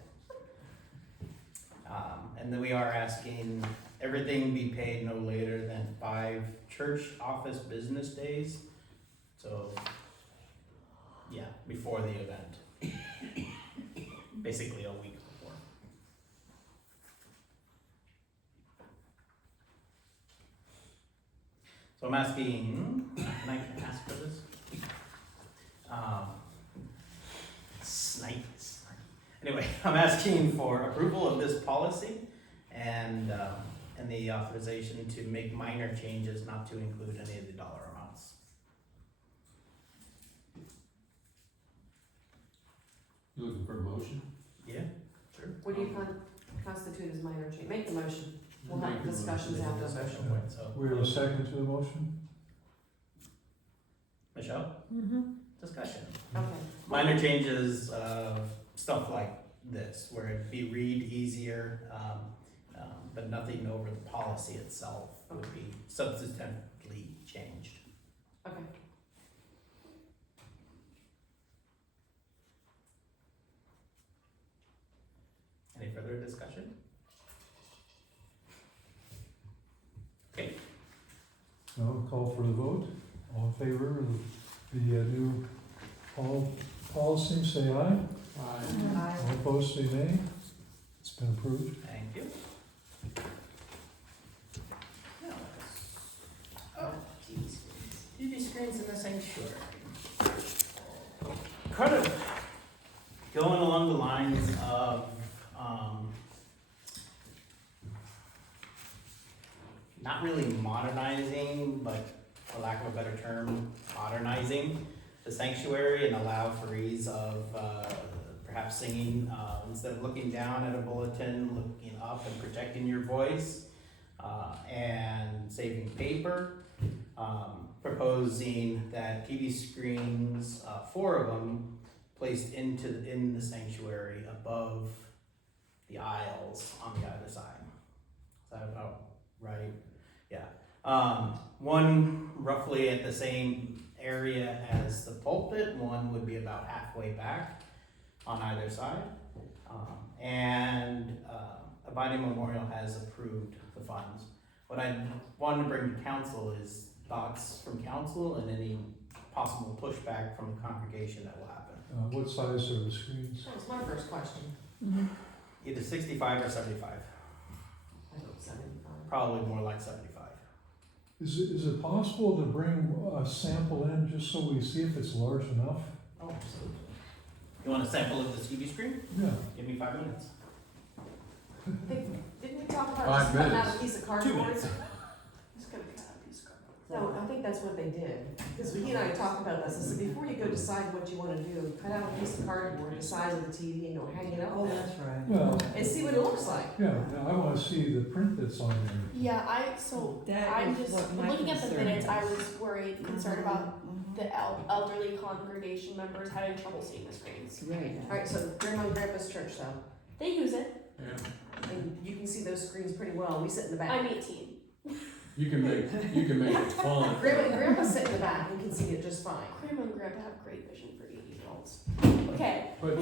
And then we are asking everything be paid no later than 5 church office business days. So, yeah, before the event. Basically a week before. So I'm asking, can I ask for this? Snipe. Anyway, I'm asking for approval of this policy and the authorization to make minor changes, not to include any of the dollar amounts. You looking for a motion? Yeah, sure. What do you constitute as minor change? Make the motion. We'll Make have the discussions motion. after the motion. Discussion point, so. We have a second to the motion? Michelle, Mm-hmm. discussion. Okay. Minor changes, stuff like this, where it'd be read easier, but nothing over the policy itself would be substantively changed. Okay. Any further discussion? Okay, No, call for the vote. All in favor of the new policy, say aye. All opposed, say nay. It's been approved. thank you. Now, oh, geez. TV screens in the sanctuary. Kind of going along the lines of, not really modernizing, but for lack of a better term, modernizing the sanctuary and allow for ease of perhaps singing, instead of looking down at a bulletin, looking up and projecting your voice, and saving paper. Proposing that TV screens, 4 of them, placed in the sanctuary above the aisles on the other side. Is that about right? Yeah. One roughly at the same area as the pulpit, one would be about halfway back on either side. And Abiding Memorial has approved the funds. What I wanted to bring to council is thoughts from council and any possible pushback from the congregation that will happen. What size are the screens? That was my first question. Either 65 or 75. I hope 75. Probably more like 75. Is it possible to bring a sample in just so we see if it's large enough? Oh, absolutely. You want a sample of the TV screen? Yeah. Give me 5 minutes. Didn't we talk about 5 just cutting out minutes. a piece of 2 cardboard? minutes. Just gonna cut out a piece of cardboard. No, I think that's what they did, because he and I talked about this, I said, before you go decide what you wanna do, cut out a piece of cardboard the size of the TV, and hang it up Oh, there, that's right. Well, and see what it looks like. yeah, I wanna see the print that's on there. Yeah, That I'm is just, what my looking at the concern minutes, I is. was worried, concerned about the elderly congregation members having trouble seeing the screens. Right. Alright, so Grandma and Grandpa's church though, They use it. Yeah. and you can see those screens pretty well, we sit in the back. I'm 18. You can make it fun. Grandma and Grandpa sit in the back and can see it just fine. Grandma and Grandpa have great vision for 80-year-olds. Okay, But,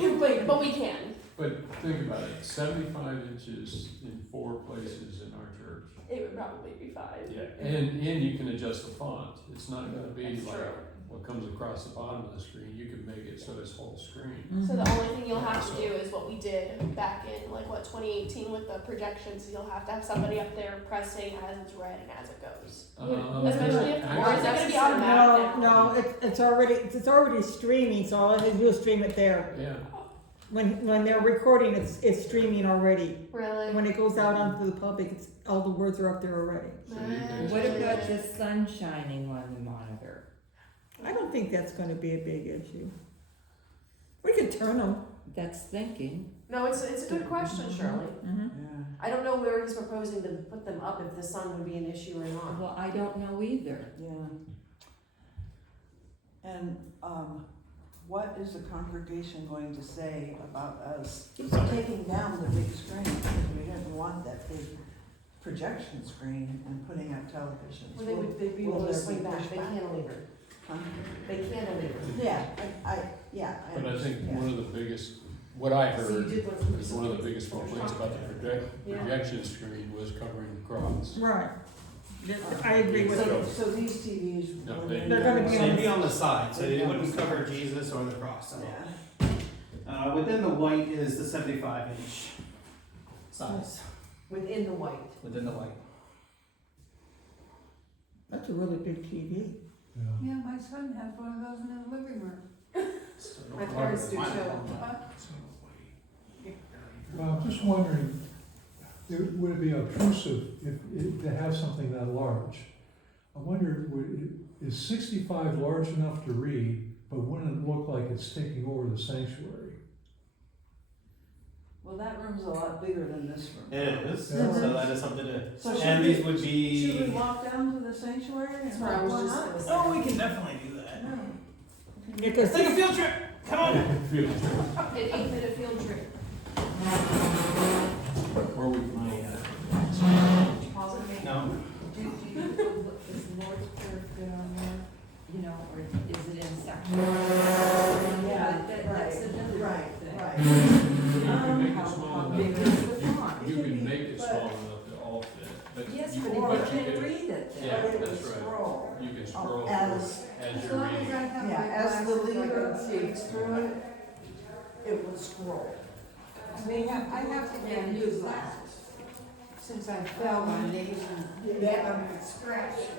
but we can. but think about it, 75 inches in 4 places in our church. It would probably be 5. Yeah. And you can adjust the font, it's not gonna be That's like true. what comes across the bottom of the screen, you can make it so it's whole screen. So the only thing you'll have to do is what we did back in like what 2018 with the projections. You'll have to have somebody up there pressing as it's read and as it goes. Especially if, or is it going to be automatic now? No, it's already streaming, so all I have to do is stream it there. Yeah. When they're recording, it's streaming already. Really? When it goes out onto the public, all the words are up there already. So you can What just- about the sun shining on the monitor? I don't think that's gonna be a big issue. We could turn them. That's thinking. No, it's a good question, Shirley. Mm-hmm. Yeah. I don't know where he's proposing to put them up, if the sun would be an issue or not. Well, I don't know either. Yeah. And, what is the congregation going to say about us taking down the big screen? Because we didn't want that big projection screen and putting up televisions. Well, they'd be Will able to there swing be back, they pushback? cantilever. Huh? They cantilever. Yeah, yeah. But I think yeah. one of the biggest, what I So you heard, did want is one of the biggest complaints about the Yeah. projection screen was covering the cross. Right. I agree with you. So these TVs. No, when they- They're gonna be So it'd be on the side, so it wouldn't cover Jesus or the cross. So. Yeah. Within the white is the 75-inch size. Within the white. Within the white. That's a really big TV. Yeah. Yeah, my son has one of those in his living room. My parents do too. Well, I'm just wondering, would it be obtrusive to have something that large? I wonder, is 65 large enough to read, but wouldn't it look like it's taking over the sanctuary? Well, that room's a lot bigger than this room. It is. Yeah. So that is something to. So And should these would be. Should we walk down to the sanctuary and That's what I was walk just one gonna up? say. Oh, we can definitely do that. No. Because Let's take a field trip. Come on. Field trip, An 8-minute field trip. where we Pause it. No. Is Lord's Prayer on there? You know, or is it in section? Yeah, That's another right, thing. right. You can make it How small big enough, is the font? you can make it But- small enough to all fit, but Yes, you but but if you you can can- read it Yeah, But it that's would right. scroll. You can scroll As, as As you're long as I reading. have yeah, my as the glasses, I leader can see. reads through it, it will scroll. I have to get new glasses. Since I fell on these and got them scratched.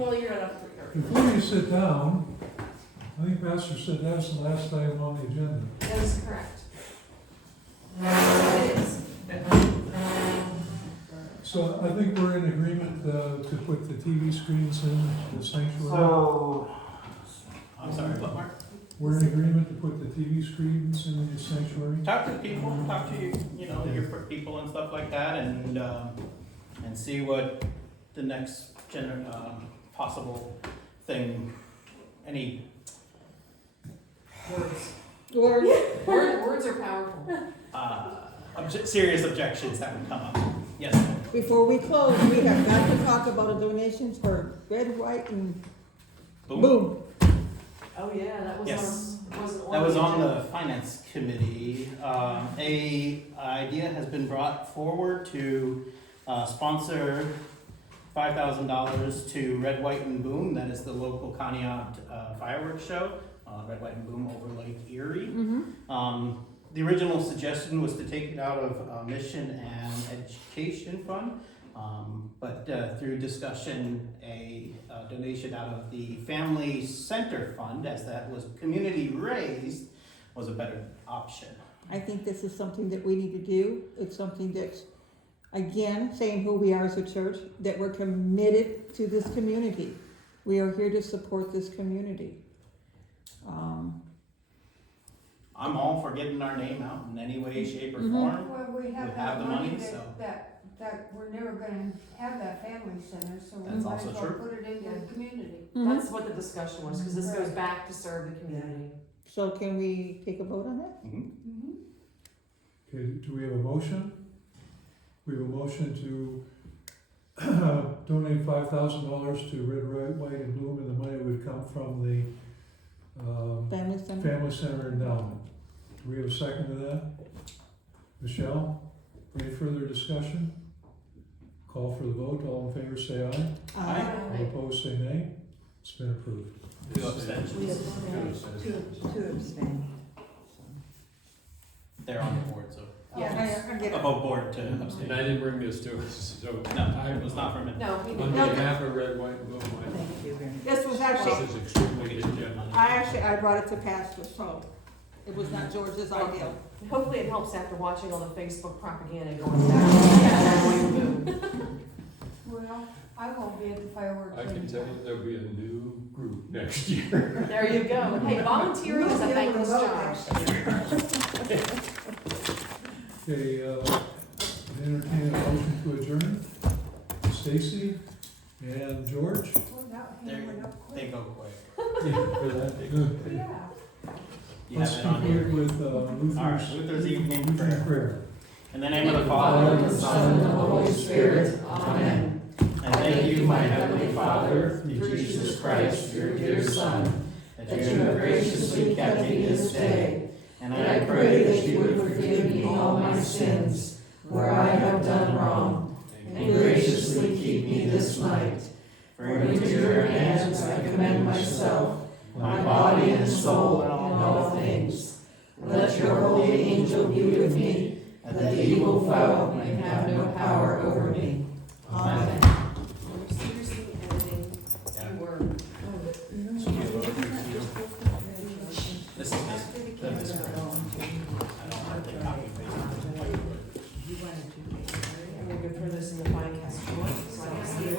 Well, you're not up for Before you sit down, I think Pastor said that's the last item on the agenda. That is correct. It is. So I think we're in agreement to put the TV screens in the sanctuary. So, I'm sorry, what, Mark? We're in agreement to put the TV screens in the sanctuary. Talk to people, talk to your people and stuff like that, and see what the next possible thing, any Words are powerful. serious objections that would come up. Yes. Before we close, we have got to talk about the donations for Red, White, and Boom. Oh, yeah, that was Yes. on, That was on the finance committee. A idea has been brought forward to sponsor $5,000 to Red, White, and Boom. That is the local Conneaut fireworks show. Red, White, and Boom over Lake Erie. Mm-hmm. The original suggestion was to take it out of mission and education fund, but through discussion, a donation out of the family center fund, as that was community raised, was a better option. I think this is something that we need to do. It's something that's, again, saying who we are as a church, that we're committed to this community. We are here to support this community. I'm all for getting our name out in any way, shape, or Mhm. form. Well, we We have have that the money money, so. that we're never gonna have that family center, so we That's might as also well true. put it into the community. That's what the discussion was, because this goes back to serve the community. So can we take a vote on that? Mm-hmm. Okay, do we have a motion? We have a motion to donate $5,000 to Red, White, and Bloom, and the money would come from the Family Center? Family Center endowment. Do we have a second to that? Michelle, any further discussion? Call for the vote. All in favor say aye. Aye. All opposed say nay. It's been approved. 2 abstentions. Two abstain. They're on the board, so. I get it. Above board to And abstain. I didn't bring this to us, so. No, it was not from it. No, he On didn't. behalf of Red, White, and Blue, Thank you very much. This was actually, this is extremely good. I brought it to pastor, so it was not George's idea. Hopefully it helps after watching all the Facebook propaganda going back. Well, I won't be at the fireworks. I can anymore. tell you there'll be a new group next year. There you go. Hey, volunteering is a thankless job. Okay, entertain a motion to adjourn. Stacy and George. Well, that hammered up They quick. go quick. For that, good. Yeah. You Let's have it on conclude here. with Alright, Luther's evening prayer. prayer. In the name of the Father, and the Son, and the Holy Spirit. Amen. And thank you, my heavenly Father, through Jesus Christ, your dear Son, that you have graciously kept me this day. And I pray that you would forgive me all my sins, where I have done wrong, and graciously keep me this night. For into your hands I commend myself, my body and soul, and all things. Let your holy angel be with me, that the evil foe may have no power over me. Amen. We're seriously editing the word. This is this. I don't want to take copy and paste. I'm gonna go throw this in the file cabinet, so I can steal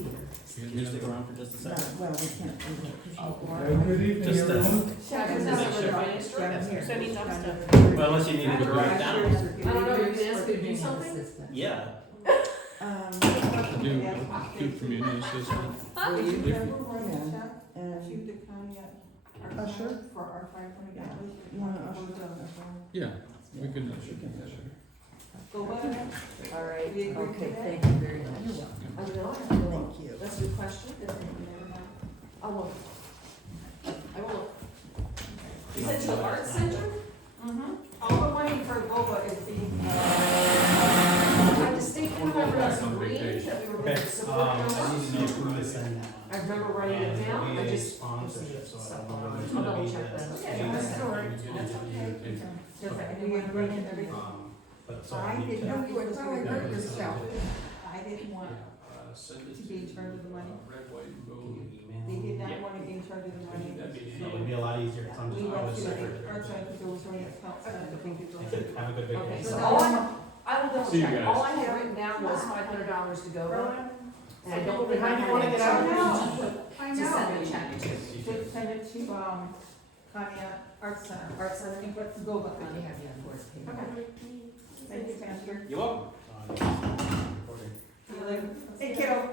it. Can you stick around for just a second? Well, we can't do that. Have a good evening, Just a- everyone. Second, Make that's sure. what I- Yes, So that means I'm stuck. Well, unless you needed to write it down. I don't know, you're gonna ask me to do something? Yeah. Do community system. Will you? Remember what it Yeah. said? To the county Sure. for our $500. You want to usher down the phone? Yeah, we can. Go ahead. All right. Okay, thank you very much. I know, I have to look. Thank you. That's a good question. I'll look. I will look. You said to the art center? All the money for Boba is being, I distinctly remember us On agreeing vacation. that we were Okay, going to support I those. need to know who to send that I one. remember writing it down, I And just. sponsorship, so I don't know whether it's I'll gonna double be check the. that. Yeah, that's all right. Do you agree with everything? But so I I need didn't to. know you would probably hurt yourself. I didn't want Send it to be in charge of the money. Red, white, and Can blue. you email? They did not Yeah. want to be in charge of the money. That'd be It would be a lot easier, because I'm We just, I went was to separate. the art center, because it was running accounts, and I think it was. Thank you. Have a good Okay, vacation. so So all now- I will double See you check, guys. all I had written down was $500 to go with, and I don't think I Behind had you wanna any get out. I to know. send a check to. Send it to, Conneaut Art Center. Art Center? And let's go with And it. you have the invoice payment. Okay. Thank you, Pastor. You're welcome. See you later. Hey, kiddo.